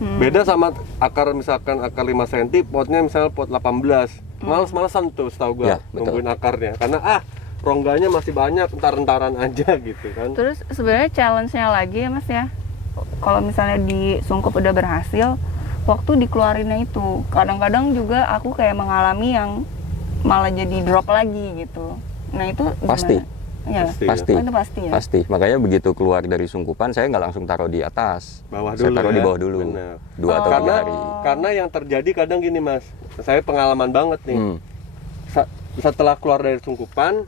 Beda sama akar misalkan akar 5 cm, potnya misalnya pot 18. Males-malesan tuh setahu gue Ya, betul. nungguin akarnya. Karena rongganya masih banyak, entar-entaran aja gitu kan. Terus sebenarnya challenge-nya lagi ya Mas ya, kalau misalnya disungkup udah berhasil, waktu dikeluarinnya itu kadang-kadang juga aku kayak mengalami yang malah jadi drop lagi gitu. Nah itu gimana? Pasti. Ya. Pasti. Oh, itu pasti ya. Pasti. Makanya begitu keluar dari sungkupan saya nggak langsung taruh di atas. Bawah Saya dulu taruh ya? di bawah dulu. Bener. 2 atau 3 hari. Karena yang terjadi kadang gini Mas, saya pengalaman banget nih. Setelah keluar dari sungkupan,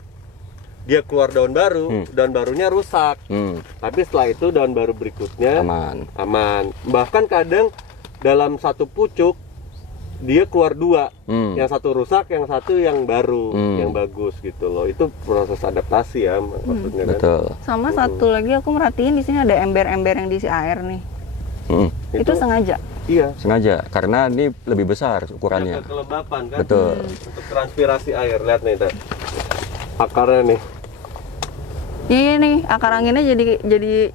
dia keluar daun baru, daun barunya rusak. Tapi setelah itu daun baru berikutnya aman. Bahkan kadang dalam satu pucuk dia keluar 2, yang satu rusak, yang satu yang baru, yang bagus gitu loh. Itu proses adaptasi ya maksudnya kan. Betul. Sama satu lagi aku merhatiin di sini ada ember-ember yang diisi air nih. Itu sengaja. Iya. Sengaja karena ini lebih besar ukurannya. Kelembapan kan. Betul. Untuk transpirasi air. Lihat nih, Teh. Akarnya nih. Iya nih, akar anginnya jadi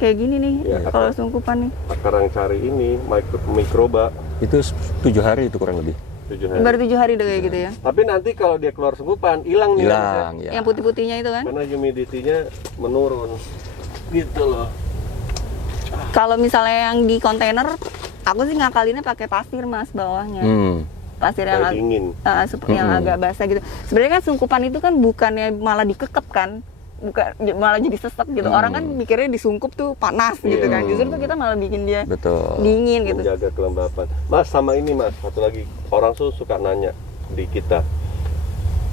kayak gini nih kalau sungkupan nih. Akar yang cari ini mikroba. Itu 7 hari itu kurang lebih. 7 hari. Baru 7 hari udah kayak gitu ya. Tapi nanti kalau dia keluar sungkupan hilang nih. Hilang ya. Yang putih-putihnya itu kan. Karena humidity-nya menurun. Gitu loh. Kalau misalnya yang di kontainer, aku sih ngakalinnya pakai pasir Mas bawahnya. Pasir yang Kayak dingin. yang agak basah gitu. Sebenarnya kan sungkupan itu kan bukannya malah dikekep kan, bukan malah jadi sesek gitu. Orang kan mikirnya disungkup tuh panas gitu kan. Justru tuh kita malah bikin dia dingin gitu. Menjaga kelembapan. Mas, sama ini Mas, satu lagi. Orang tuh suka nanya di kita.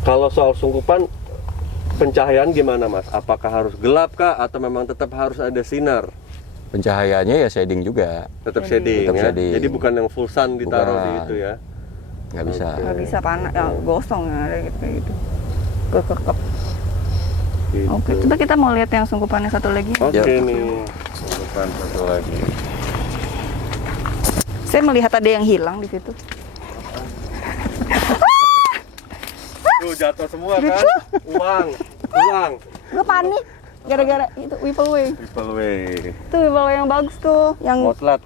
Kalau soal sungkupan, pencahayaan gimana Mas? Apakah harus gelap kah atau memang tetap harus ada sinar? Pencahayaannya ya shading juga. Tetap shading Tetap ya. shading. Jadi bukan yang full sun ditaruh di Bukan. itu ya. Nggak bisa. Nggak bisa panas, ya, gosong ya ada gitu kayak gitu. Kekekep. Gitu. Oke, coba kita mau lihat yang sungkupannya satu lagi. Oke nih. Sungkupan satu lagi. Saya melihat ada yang hilang di situ. Tuh jatuh semua kan? Uang. Gue panik gara-gara itu Whipple Way. People way. Itu Whipple Way yang bagus tuh, yang Outlet.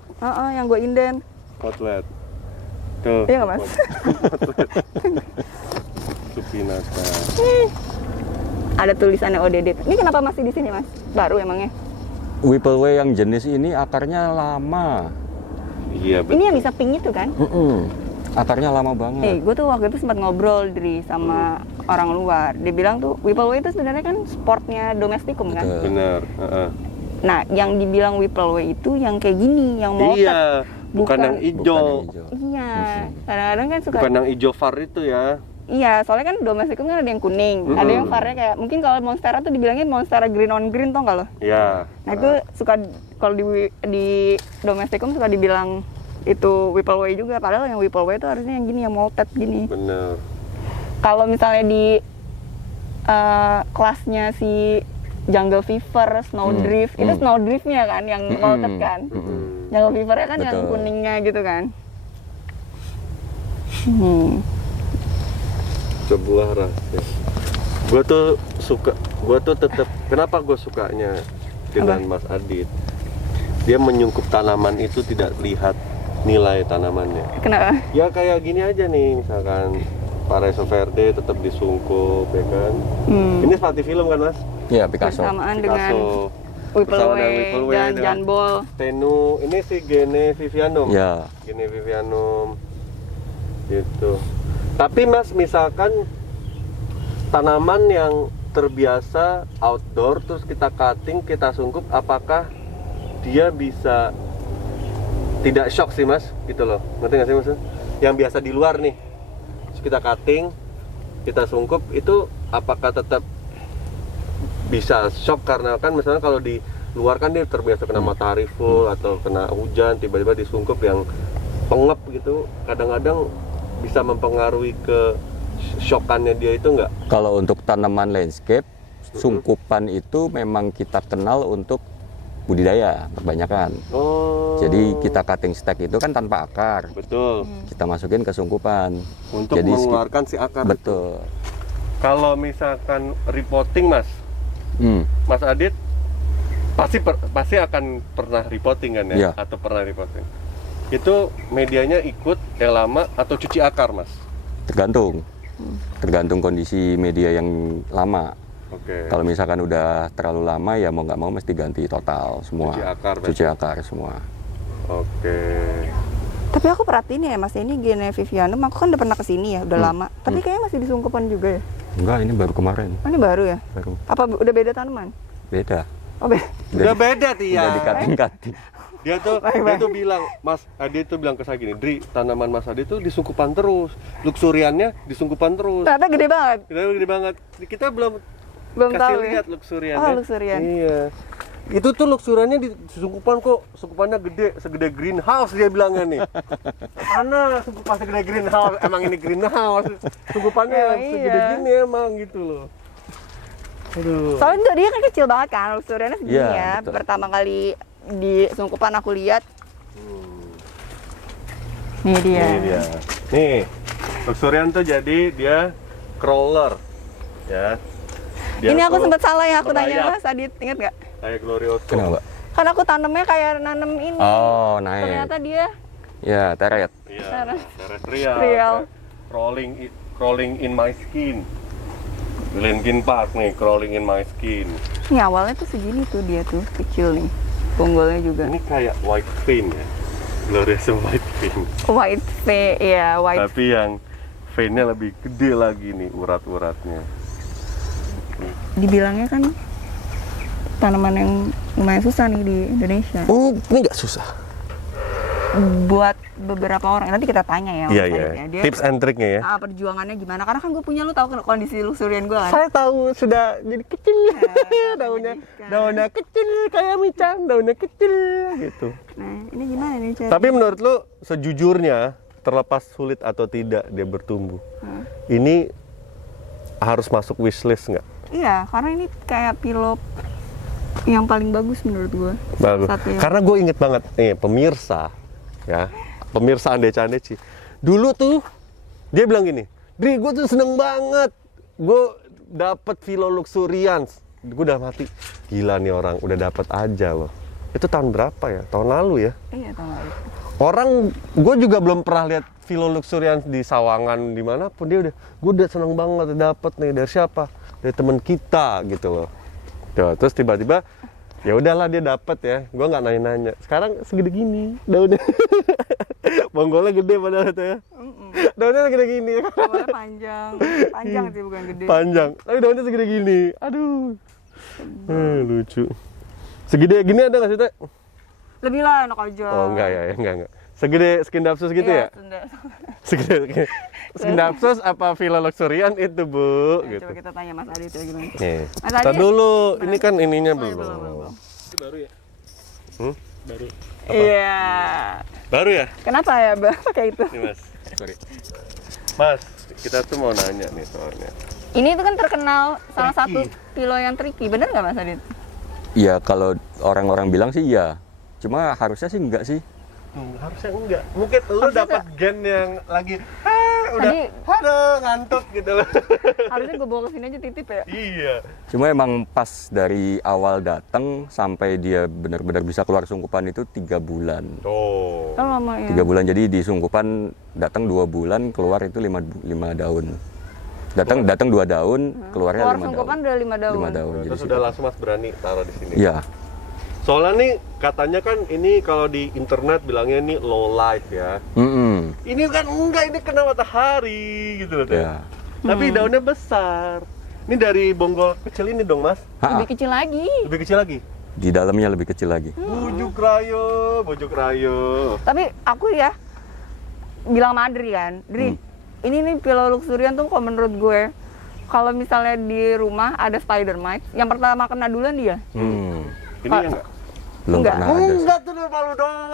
yang gue inden. Outlet. Tuh. Iya nggak Mas? Supinata. Ada tulisannya ODD. Ini kenapa masih di sini Mas? Baru emangnya? Whipple Way yang jenis ini akarnya lama. Iya betul. Ini yang bisa pink itu kan? Akarnya lama banget. Gue tuh waktu itu sempat ngobrol sama orang luar. Dia bilang tuh Whipple Way itu sebenarnya kan sportnya domestikum kan? Betul. Bener. Nah, yang dibilang Whipple Way itu yang kayak gini, yang molted. Iya. Bukan yang hijau. Iya. Kadang-kadang kan suka. Bukan yang hijau far itu ya. Iya, soalnya kan domestikum kan ada yang kuning, ada yang varnya kayak mungkin kalau monstera tuh dibilangin monstera green on green, tau nggak lo? Iya. Nah itu suka kalau di domestikum suka dibilang itu Whipple Way juga, padahal yang Whipple Way itu harusnya yang gini, yang molted gini. Bener. Kalau misalnya di kelasnya si Jungle Fever, Snowdrift. Itu Snowdriftnya kan yang molted kan. Jungle Fever-nya kan yang Betul. kuningnya gitu kan. Sebuah rahasia. Gue tuh tetap, kenapa gue sukanya dengan Mas Adit? Dia menyungkup tanaman itu tidak lihat nilai tanamannya. Kenapa? Ya kayak gini aja nih, misalkan Paraiso Verde tetap disungkup, ya kan? Ini seperti film kan, Mas? Iya, Picasso. Bersamaan dengan Picasso. Whipple Bersama dengan Way Whipple Way dan dengan Jan Ball. Tenu, ini si Gene Vivianum. Ya, Gene Vivianum. Gitu. Tapi Mas, misalkan tanaman yang terbiasa outdoor terus kita cutting, kita sungkup, apakah dia bisa tidak shock sih Mas? Gitu loh. Ngerti nggak sih Mas? Yang biasa di luar nih. Terus kita cutting, kita sungkup, itu apakah tetap bisa shock? Karena kan misalnya kalau di luar kan dia terbiasa kena matahari full atau kena hujan, tiba-tiba disungkup yang pengep gitu, kadang-kadang bisa mempengaruhi ke shockannya dia itu enggak? kalau untuk tanaman landscape, sungkupan itu memang kita kenal untuk budidaya kebanyakan. Oh. Jadi kita cutting stack itu kan tanpa akar. Betul. Kita masukin ke sungkupan. Untuk Jadi mengeluarkan si akar. Betul. Kalau misalkan repotting Mas, Hmm. Mas Adit pasti akan pernah repotting kan ya? Iya. Atau pernah repotting. Itu medianya ikut yang lama atau cuci akar Mas? Tergantung. Tergantung kondisi media yang lama. Oke. Kalau misalkan udah terlalu lama ya mau nggak mau mesti ganti total semua. Cuci akar, Cuci akar semua. Oke. Tapi aku perhatiin ya Mas, ini Gene Vivianum, aku kan udah pernah kesini ya, udah lama. Tapi kayaknya masih disungkupan juga ya. Enggak, ini baru kemarin. Oh, ini baru ya? Baru. Apa udah beda tanaman? Beda. Oh beda. Udah beda Udah Tia. di cutting-cutting. Dia tuh bilang, Mas Adi tuh bilang ke saya gini, Dri, tanaman Mas Adi tuh disungkupan terus, luxuriannya disungkupan terus. Ternyata gede banget. Gede banget. Kita belum Belum kasih tahu ya. lihat luxuriannya. Oh, luxurian. Iya. Itu tuh luxuriannya disungkupan kok, sungkupannya gede, segede greenhouse dia bilangnya nih. Mana sungkupan segede greenhouse? Emang ini greenhouse. Sungkupannya Emang segede iya. gini emang gitu loh. Aduh. Soalnya tuh dia kan kecil banget kan, luxuriannya segini Iya, ya. betul. Pertama kali di sungkupan aku lihat. Nih dia. Ini dia. Nih, luxurian tuh jadi dia crawler. Ya. Dia Ini aku tuh sempat salah ya, aku tanya merayap Mas Adit, inget nggak? kayak glorioso. Kenapa? Kan aku tanamnya kayak nanem ini. Oh, naik. Ternyata dia Ya, teret. Iya. Terus. Terrestrial. Real. Crawling in my skin. Linkin Park nih, crawling in my skin. ini awalnya tuh segini tuh dia tuh, kecil nih. Bonggolnya juga. Ini kayak white vein ya. Glorioso white vein. White V, ya white. Tapi yang veinnya lebih gede lagi nih urat-uratnya. Dibilangnya kan tanaman yang lumayan susah nih di Indonesia. Oh, ini nggak susah. Buat beberapa orang, nanti kita tanya ya. Iya, Mas iya. Adit ya. Dia Tips and triknya ya. perjuangannya gimana? Karena kan gue punya, lu tahu kan kondisi luxurian gue kan. Saya tahu sudah jadi kecil. daunnya menyedihkan. daunnya kecil kayak micang, daunnya kecil gitu. Nah, ini gimana nih cara? Tapi menurut lu sejujurnya terlepas sulit atau tidak dia bertumbuh, ini harus masuk wishlist nggak? Iya, karena ini kayak pilot yang paling bagus menurut gue. Bagus. Satu ya. Karena gue inget banget nih pemirsa, ya pemirsa Andece. Dulu tuh dia bilang gini, Dri, gue tuh seneng banget, gue dapet Philo luxurians. Gue udah mati, gila nih orang udah dapet aja loh. Itu tahun berapa ya? Tahun lalu ya. Iya, tahu nggak? Orang, gue juga belum pernah lihat Philo luxurians di Sawangan dimanapun. Dia udah, gue udah seneng banget dapet nih. Dari siapa? Dari temen kita gitu loh. Tuh, terus tiba-tiba ya udahlah dia dapet ya. Gue nggak nanya-nanya. Sekarang segede gini daunnya. Bonggolnya gede padahal itu ya. Daunnya segede gini. Awalnya panjang, panjang sih bukan gede. Panjang. Tapi daunnya segede gini. Aduh. Lucu. Segede gini ada nggak sih Teh? Lebih lah enak aja. Oh enggak ya, enggak. Segede skin dapsus gitu Iya, ya? Sunda. Segede skin dapsus apa Philo luxurian itu Bu? Nah, Gitu. coba kita tanya Mas Adit ya gimana. Nih. Mas Tar Adit. dulu, ini kan ininya Belum, belum. belum. Itu baru ya? Hmm? Baru. Iya. Baru ya? Kenapa ya, Bang? Pakai itu. Nih Mas. Sorry. Mas, kita tuh mau nanya nih soalnya. Ini tuh kan terkenal salah Tricky. satu pilo yang tricky, bener nggak Mas Adit? Iya, kalau orang-orang bilang sih iya. Cuma harusnya sih enggak sih. Harusnya enggak. Mungkin lu Harusnya dapat gen yang lagi udah Tadi- aduh ngantuk gitu loh. Harusnya gue bawa ke sini aja titip ya. Iya. Cuma emang pas dari awal datang sampai dia benar-benar bisa keluar sungkupan itu 3 bulan. Oh. Kan lama ya. 3 bulan, jadi di sungkupan datang 2 bulan, keluar itu 5 daun. Datang 2 daun, keluarnya Keluar 5 sungkupan daun. udah 5 daun. 5 daun. Jadi Terus sih- udah langsung Mas berani taruh di sini. Iya. Soalnya nih katanya kan ini kalau di internet bilangnya ini low light ya. Ini kan enggak, ini kena matahari gitu loh. Teh. Ya. Tapi daunnya besar. Ini dari bonggol kecil ini dong Mas. Lebih kecil lagi. Lebih kecil lagi. Di dalamnya lebih kecil lagi. Bujuk rayo, bujuk rayo. Tapi aku ya bilang sama Adri kan, Dri, ini nih pilo luxurian tuh kalau menurut gue, kalau misalnya di rumah ada spider mite, yang pertama kena duluan dia. Ini ya enggak? Belum Enggak. pernah ada. sih. Enggak tuh malu doang.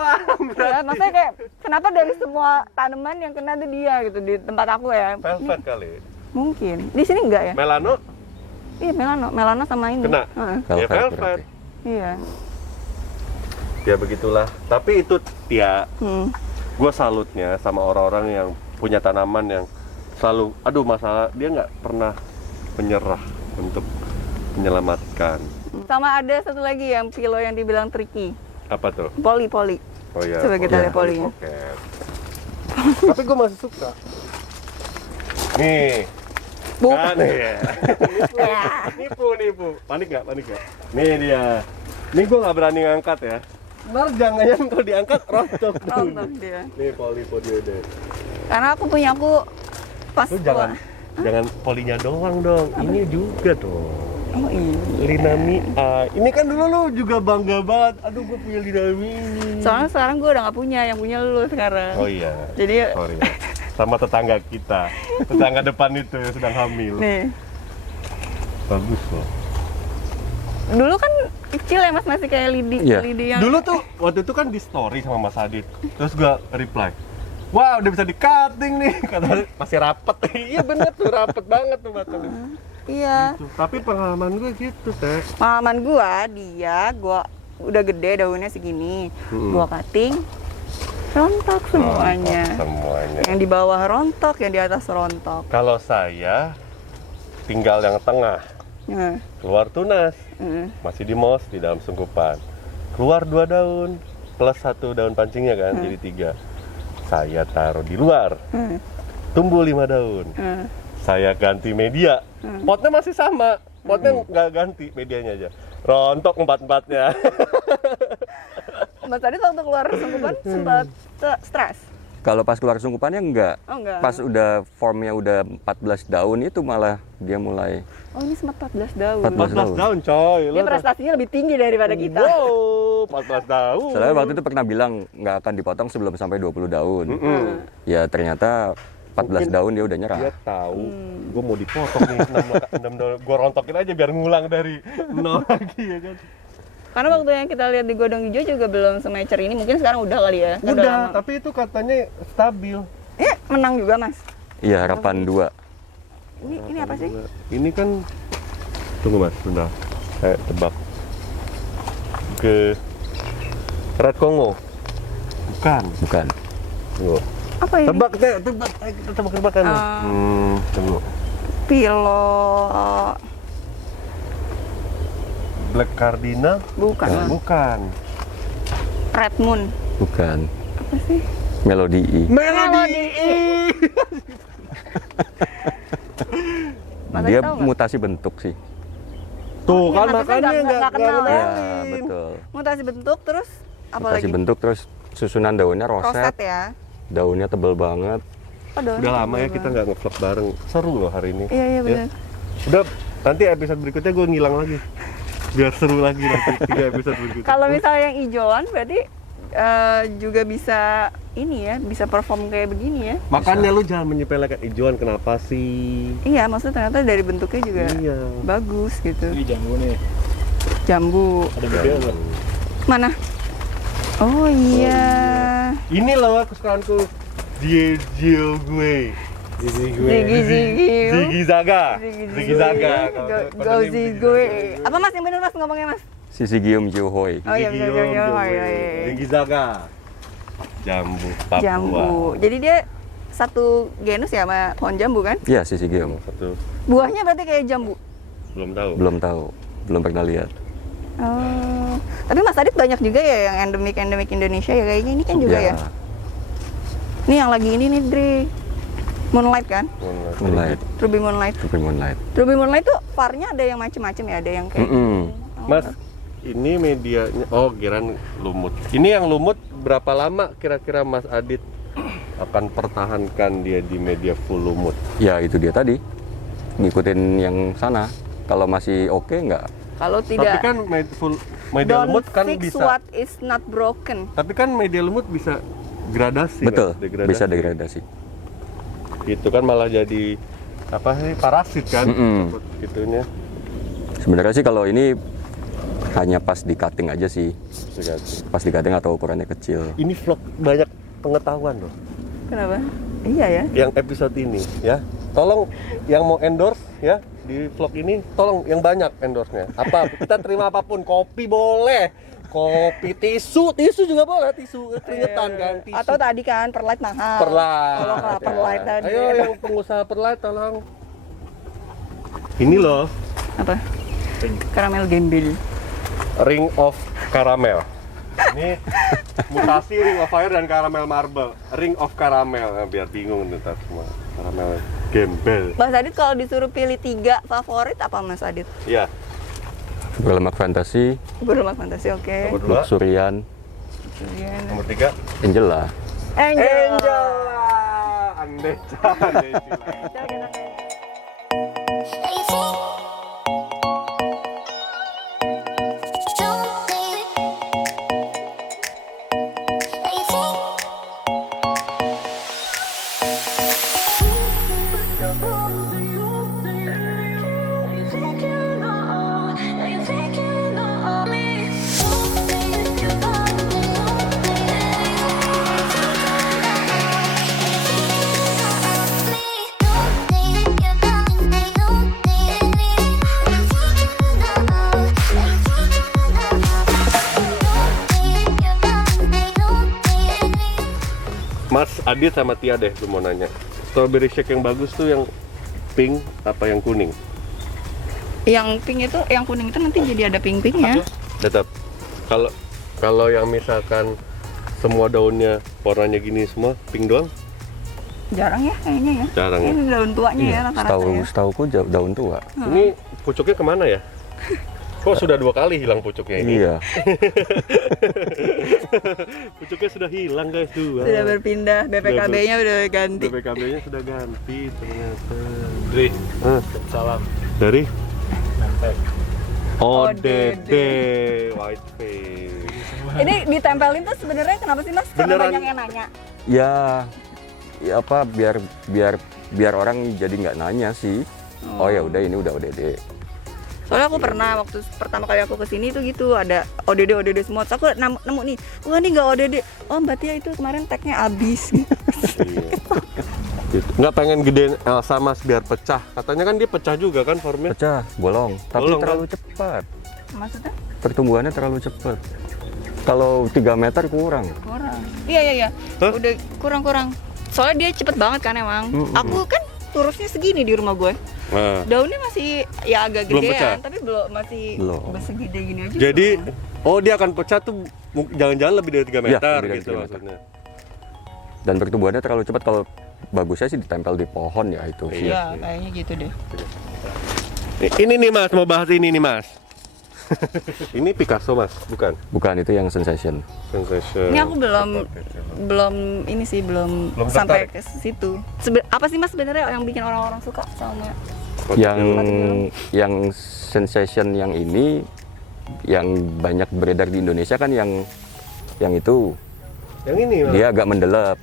Ya, maksudnya kayak kenapa dari semua tanaman yang kena tuh dia gitu di tempat aku ya? Velvet kali. Mungkin. Di sini enggak ya? Melano Iya, melano sama ini. kena. Heeh. Ya Velvet velvet. berarti. Iya. Ya begitulah. Tapi itu Tia, Hmm. gue salutnya sama orang-orang yang punya tanaman yang selalu, aduh masalah dia nggak pernah menyerah untuk menyelamatkan. Sama ada satu lagi yang pilo yang dibilang tricky. Apa tuh? Poli. Oh iya. Coba kita Iya. lihat polinya. Oke. Tapi gue masih suka. Nih. Bukan. Kan ya. Nipu. Panik nggak? Nih dia. Nih gue nggak berani ngangkat ya. Ntar jangan kalau diangkat rontok. Rontok dia. Nih polipodiode. Karena aku pas Lu jangan polinya doang dong. Ini juga dong. Oh iya. Linamia. Ini kan dulu lu juga bangga banget. Aduh, gue punya linamia ini. Soalnya sekarang gue udah nggak punya, yang punya lu sekarang. Oh iya. Jadi Sorry. Sama tetangga kita. Tetangga depan itu yang sedang hamil. nih, Bagus loh. dulu kan kecil ya Mas, masih kayak lidi, Iya. lidi yang Dulu tuh waktu itu kan di story sama Mas Adit. Terus gua reply. Wah, udah bisa di cutting nih. Kata masih rapet. Iya bener tuh, rapet banget tuh batangnya. iya. Tuh, tapi pengalaman gue gitu, Teh. Pengalaman gua udah gede daunnya segini, gua cutting rontok semuanya. Semuanya. Yang di bawah rontok, yang di atas rontok. Kalau saya tinggal yang tengah. Nah, Keluar tunas. mm. Masih di mos di dalam sungkupan. Keluar 2 daun plus 1 daun pancingnya kan, jadi 3. Saya taruh di luar. Tumbuh 5 daun. Saya ganti media. Potnya masih sama. Potnya nggak ganti, medianya aja. Rontok 4-4-nya. Mas tadi waktu keluar sungkupan sempat stres. Kalau pas keluar sungkupannya enggak. Oh enggak. Pas udah formnya udah 14 daun itu malah dia mulai Oh ini sempat 14 daun. 14 14 daun coy. Dia prestasinya lebih tinggi daripada kita. Wow, 14 daun. Soalnya waktu itu pernah bilang nggak akan dipotong sebelum sampai 20 daun. Ya ternyata 14 daun dia udah nyerah. Dia tahu gue mau dipotong nih 6 daun. Gue rontokin aja biar ngulang dari 0 lagi ya kan. Karena waktu yang kita lihat di Godong Hijau juga belum semecer ini, mungkin sekarang udah kali ya. Kan Udah, lama. tapi itu katanya stabil. Menang juga Mas. Iya, harapan 2. Ini apa sih? Ini kan, tunggu Mas, bentar. Saya tebak. Ke Red Congo. Bukan. Bukan. Tunggu. Apa ini? Tebak, tebak. Ayo kita tebak-tebakan. Tunggu. Pilo. Black Cardinal? Bukan. Mas. Bukan. Red Moon. Bukan. Apa sih? Melody E. Melody E. Mas Dia Adi tahu nggak? mutasi bentuk sih. Tuh iya, kan pantesan makanya nggak kenal ya. Ya, ngenalin. betul. Mutasi bentuk terus apa Mutasi lagi? bentuk terus susunan daunnya Roset roset. ya. Daunnya tebel banget. Oh, daunnya Udah lama ya tebal kita banget. nggak nge-vlog bareng. Seru loh hari ini. Iya Ya. benar. Udah, nanti episode berikutnya gue ngilang lagi. Biar seru lagi nanti 3 episode berikutnya. Kalau misalnya yang hijauan berarti juga bisa ini ya, bisa perform kayak begini ya. Makanya lu jangan menyepelekan hijauan, kenapa sih? Iya, maksudnya ternyata dari bentuknya juga Iya. bagus gitu. Ini jambu nih. Jambu. Ada gede nggak? Mana? Oh iya. Ini loh kesukaanku, Diegeo gue. Ziggy Zaga. Go Ziggy. Apa mas yang benar mas ngomongnya mas? Sisi Gium Jiuhoi. Oh iya benar. Ziggy Zaga. Jambu Papua. Jambu. Jadi dia satu genus ya sama pohon jambu kan? Iya, Sisi Gium. Satu. Buahnya berarti kayak jambu. Belum tahu. Belum tahu, belum pernah lihat. Oh. Tapi Mas Adit banyak juga ya yang endemik Indonesia ya kayaknya ini kan juga ya. Ini yang lagi ini nih Dri. Moonlight kan? Moonlight. Ruby Moonlight. Ruby Moonlight. Ruby Moonlight tuh varnya ada yang macem-macem ya, ada yang kayak Mas, ini medianya, oh kirain lumut. Ini yang lumut berapa lama kira-kira Mas Adit akan pertahankan dia di media full lumut? Ya itu dia tadi, ngikutin yang sana. Kalau masih oke nggak? kalau tidak Tapi kan media don't lumut kan fix bisa. what is not broken. Tapi kan media lumut bisa gradasi. Betul, kan? bisa degradasi. Itu kan malah jadi apa sih parasit kan? Gitunya. Sebenarnya sih kalau ini hanya pas di cutting aja sih, pas di cutting atau ukurannya kecil. Ini vlog banyak pengetahuan loh. Kenapa? Iya ya. Yang episode ini ya. Tolong yang mau endorse ya di vlog ini, tolong yang banyak endorse-nya. Apa? Kita terima apapun, kopi boleh. Kopi, tisu juga boleh, tisu keringetan kan, tisu. Atau tadi kan perlite mahal. Perlite. Tolong lah perlite tadi. Ayo yang pengusaha perlite tolong. Ini loh, Apa? Karamel gembel. Ring of Caramel. Ini mutasi Ring of Fire dan Caramel Marble. Ring of Caramel, nah, biar bingung ntar semua. Caramel gembel. Mas Adit kalau disuruh pilih 3 favorit apa Mas Adit? Iya. Berlemak fantasi, Berlemak fantasi, oke. Nomor 2, luxurian, nomor 3. Angela. Angela. Angela. Mas Adit sama Tia deh, tuh mau nanya. Strawberry shake yang bagus tuh yang pink apa yang kuning? Yang pink itu, yang kuning itu nanti jadi ada pink-pinknya. Tetap. Kalau yang misalkan semua daunnya warnanya gini semua, pink doang? Jarang ya kayaknya ya. Jarang ya. Ini daun tuanya ya rata-rata ya. Setauku daun tua. Ini pucuknya kemana ya? Kok sudah 2 kali hilang pucuknya ini? Iya. Pucuknya sudah hilang guys tuh. Sudah berpindah, BPKB-nya udah ganti. BPKB-nya sudah ganti ternyata. Dri, Hah? salam. Dari Nempel. ODD white face. Ini ditempelin tuh sebenarnya kenapa sih Mas? Karena Beneran. banyak yang nanya. Ya apa biar orang jadi nggak nanya sih. Oh ya udah ini udah ODD. Soalnya aku pernah waktu pertama kali aku kesini tuh gitu ada ODD semua. Terus aku nemu nih, wah ini nggak ODD. Oh Mbak Tia itu kemarin tagnya abis. Iya. Gitu. Nggak pengen gedein Elsa Mas biar pecah. Katanya kan dia pecah juga kan formnya. Pecah, bolong. Tapi Bolong, terlalu cepat. Maksudnya? Pertumbuhannya terlalu cepat. Kalau 3 meter kurang. Kurang. Iya. Hah? Udah kurang. Soalnya dia cepet banget kan emang. Aku kan lurusnya segini di rumah gue. Nah. Daunnya masih ya agak Belum pecah? gedean, tapi masih Belum. segede gini aja. Jadi, belum. oh dia akan pecah tuh jangan-jangan lebih dari 3 meter lebih dari gitu 3 meter. maksudnya. Dan pertumbuhannya terlalu cepat. Kalau bagusnya sih ditempel di pohon ya itu. Iya, kayaknya gitu deh. Ini nih Mas, mau bahas ini nih Mas. Ini Picasso Mas, bukan? Bukan, itu yang sensation. Sensation. Ini aku belum ini sih belum sampai ke situ. Apa sih Mas sebenarnya yang bikin orang-orang suka sama Yang sensation yang ini yang banyak beredar di Indonesia kan yang itu Yang ini Mas. dia agak mendelep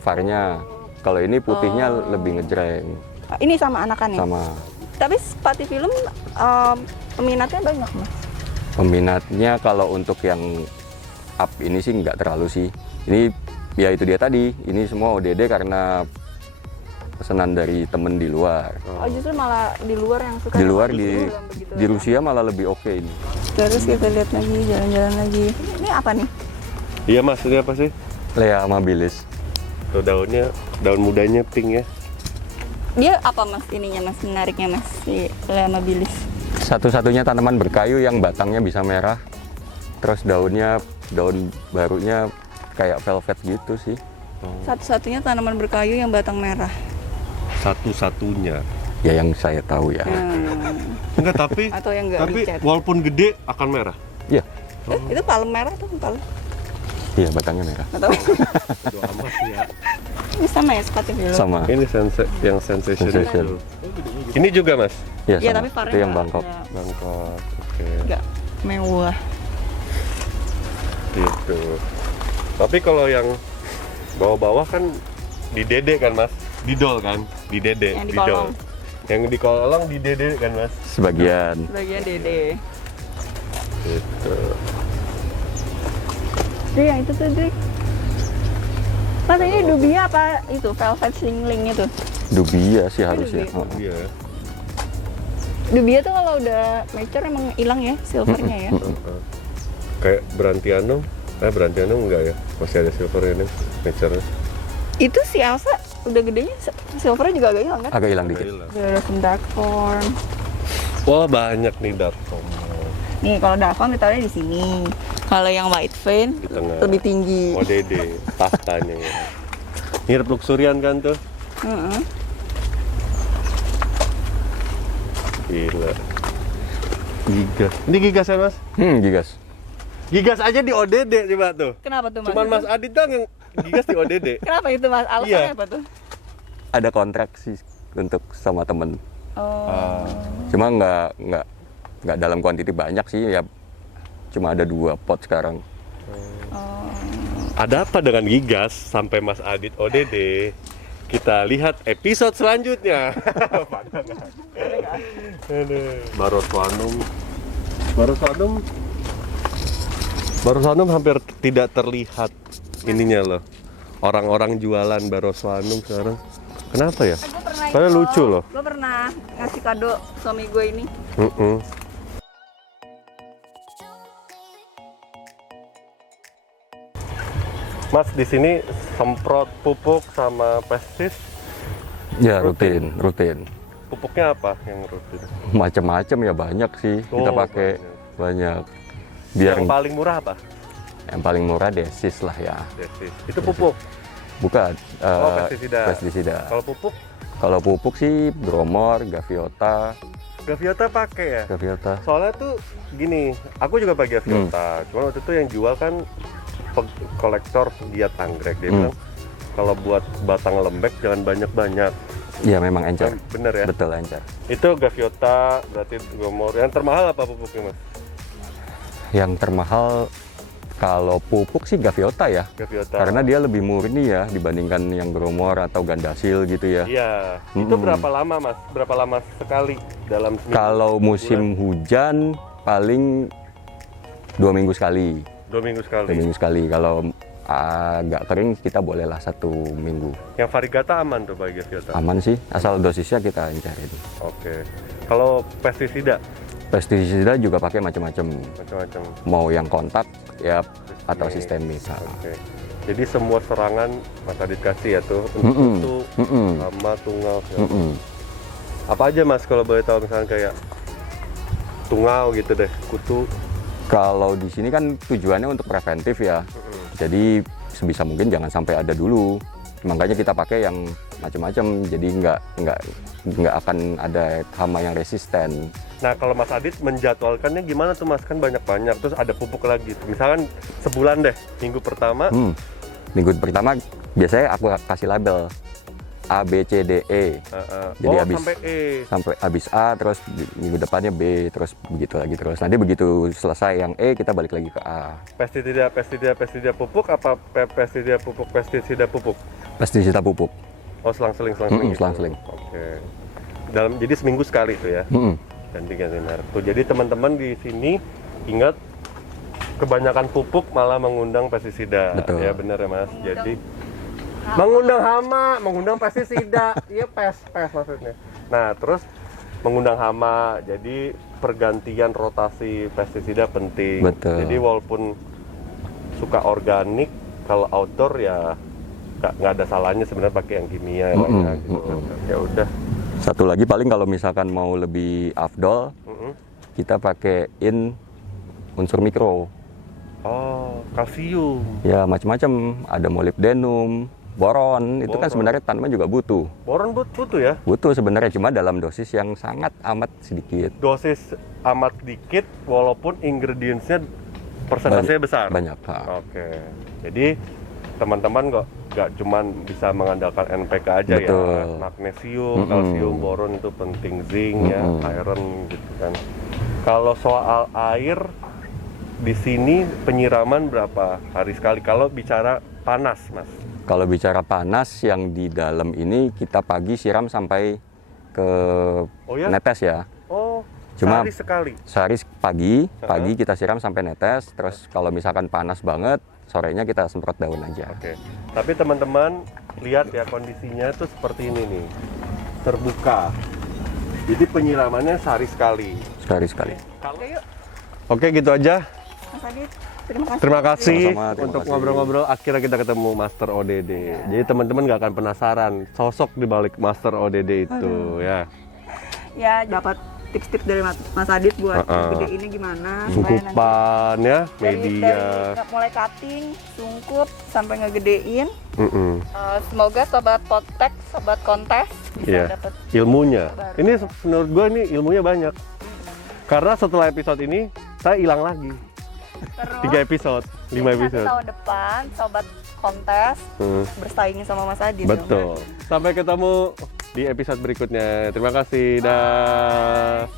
varnya. Kalau ini putihnya lebih ngejreng ini sama anakannya? sama. Tapi Pati Film peminatnya banyak Mas. Peminatnya kalau untuk yang up ini sih nggak terlalu sih. Ini ya itu dia tadi. Ini semua ODD karena pesanan dari temen di luar. Oh, justru malah di luar yang suka. Di luar bilang begitu di ya. Rusia malah lebih oke ini. Terus kita lihat lagi, jalan-jalan lagi. Ini apa nih? Iya mas, ini apa sih? Lea amabilis. Tuh daunnya, daun mudanya pink ya. Dia apa mas ininya mas, menariknya mas, si Lea amabilis? Satu-satunya tanaman berkayu yang batangnya bisa merah. Terus daun barunya kayak velvet gitu sih. Satu-satunya tanaman berkayu yang batang merah. Satu-satunya. Ya yang saya tahu ya. Enggak, tapi Atau yang nggak tapi dicat. walaupun gede akan merah. Iya, Itu palem merah tuh, palem. iya batangnya merah. Nggak tahu. Bodo amat ya. Ini sama ya sepatnya dulu. Sama. Ini yang sensation Sensation. itu. Ini juga mas. Iya, Iya sama. tapi varian Itu yang Bangkok. Bangkok. Oke. Nggak mewah. Gitu. Tapi kalau yang bawah-bawah kan di dede kan mas, didol kan, di dede, Yang di didol. kolong. Yang di kolong di dede kan mas. Sebagian. Bagian dede. Gitu. Jadi yang itu tuh Dik. Mas ini dubia apa itu velvet singling itu? Dubia sih harusnya. dubia. Heeh. Iya. Dubia tuh kalau udah mature emang hilang ya silvernya ya. Kayak Berantianum, Berantianum enggak ya? Masih ada silvernya nih, nature. Itu si Elsa udah gedenya silvernya juga agak hilang kan? Agak hilang dikit. Ada some dark form. Wah banyak nih darkom. Nih kalau dark form ditaruhnya di sini. Kalau yang white vein Di tengah. lebih tinggi. ODD, tahtanya ya. Mirip luxurian kan tuh? Heeh. Gila. Gigas. Ini gigas ya mas? Gigas. Gigas aja di ODD coba tuh. Kenapa tuh mas? Cuman Mas Adit dong yang gigas di ODD. Kenapa itu mas? Alasannya Iya. apa tuh? Ada kontrak sih untuk sama temen. Oh. Cuma nggak dalam kuantiti banyak sih ya. Cuma ada 2 pot sekarang. Ada apa dengan gigas sampai Mas Adit ODD? Kita lihat episode selanjutnya. Baroswanum hampir tidak terlihat ininya loh. Orang-orang jualan Baroswanum sekarang. Kenapa ya? Padahal lucu loh. Gue pernah ngasih kado suami gue ini. Mas di sini semprot pupuk sama pestis. Ya rutin. Pupuknya apa yang rutin? Macam-macam ya banyak sih kita Oh, pakai banyak. Biar Yang paling murah apa? yang paling murah desis lah ya. Pestis. Itu pupuk. Bukan. Pestisida. Pestisida. Kalau pupuk, Kalau pupuk sih Gromor, Gaviota, Gaviota pakai ya. Gaviota. Soalnya tuh gini, aku juga pakai Gaviota. Cuman waktu itu yang jual kan kolektor giat anggrek. Dia bilang kalau buat batang lembek jangan banyak-banyak. Iya memang encer. Bener ya. Betul encer. Itu Gaviota, berarti Gromor. Yang termahal apa pupuknya mas? Yang termahal kalau pupuk sih Gaviota ya. Gaviota. Karena dia lebih murni ya dibandingkan yang Gromor atau Gandasil gitu ya. Iya. Itu berapa lama mas? Berapa lama sekali dalam seminggu? Kalau musim hujan paling 2 minggu sekali. 2 minggu sekali. 2 minggu sekali. Kalau agak kering kita bolehlah 1 minggu. Yang varigata aman tuh bagi Gaviota? Aman sih, asal dosisnya kita encerin. Oke. Kalau pestisida? Pestisida juga pakai macam-macam. Macam-macam. Mau yang kontak ya atau sistemik. Oke. Jadi semua serangan Mas Adit kasih ya tuh untuk kutu, hama, tungau. segala. Apa aja mas kalau boleh tahu misalnya kayak tungau gitu deh, kutu. Kalau di sini kan tujuannya untuk preventif ya. Jadi sebisa mungkin jangan sampai ada dulu. Makanya kita pakai yang macam-macam. Jadi nggak akan ada hama yang resisten. Nah kalau Mas Adit menjadwalkannya gimana tuh mas? Kan banyak-banyak, terus ada pupuk lagi. Misalkan sebulan deh, minggu pertama. Minggu pertama biasanya aku kasih label A, B, C, D, E. Jadi sampai habis A, terus minggu depannya B, terus begitu lagi terus. Nanti begitu selesai yang E, kita balik lagi ke A. Pestisida pupuk apa pestisida pupuk? Pestisida pupuk. Oh selang-seling gitu. Selang-seling. Oke. Jadi seminggu sekali tuh ya. Ganti-ganti merek. Tuh jadi teman-teman di sini ingat kebanyakan pupuk malah mengundang pestisida. Betul. Ya benar ya mas. Jadi Mengundang hama, mengundang pestisida. Iya, pes maksudnya. Nah, terus mengundang hama. Jadi pergantian rotasi pestisida penting. Betul. Jadi walaupun suka organik, kalau outdoor ya nggak ada salahnya sebenarnya pakai yang kimia lah ya, gitu. Ya udah. Satu lagi paling kalau misalkan mau lebih afdol, kita pakaiin unsur mikro. Oh, kalsium. Ya macam-macam, ada molybdenum, boron, itu kan sebenarnya tanaman juga butuh. Boron butuh ya? Butuh sebenarnya, cuma dalam dosis yang sangat amat sedikit. Dosis amat dikit walaupun ingredientsnya persentasenya besar. Banyak, Pak. Oke. Jadi teman-teman kok nggak cuman bisa mengandalkan NPK aja. Betul. Ya, magnesium, kalsium, boron itu penting, zinc ya, iron gitu kan. Kalau soal air di sini penyiraman berapa hari sekali kalau bicara panas, Mas? Kalau bicara panas yang di dalam ini kita pagi siram sampai ke netes ya. Oh, Cuma sehari sekali. Sehari pagi kita siram sampai netes, terus kalau misalkan panas banget, sorenya kita semprot daun aja. Oke. Tapi teman-teman lihat ya kondisinya tuh seperti ini nih. Terbuka. Jadi penyiramannya sehari sekali. Sehari sekali. Oke, yuk. Oke, gitu aja. Mas Adit, terima kasih. Terima kasih Sama-sama, terima untuk kasih. ngobrol-ngobrol. Akhirnya kita ketemu Master ODD. Jadi teman-teman nggak akan penasaran sosok di balik Master ODD itu ya. Ya, dapat tips-tips dari Mas Adit buat gedeinnya gimana supaya nanti Sungkupan ya, dari media. mulai cutting, sungkup sampai ngegedein. Mm-mm. Semoga sobat Potek, sobat kontes bisa Iya. dapat Ilmunya. baru. Ini menurut gue ini ilmunya banyak. Karena setelah episode ini saya hilang lagi. terus 3 episode, 5 jadi nanti episode. tahun depan sobat kontes bersaing sama Mas Adit. Betul. Sampai ketemu di episode berikutnya. Terima kasih. Dah.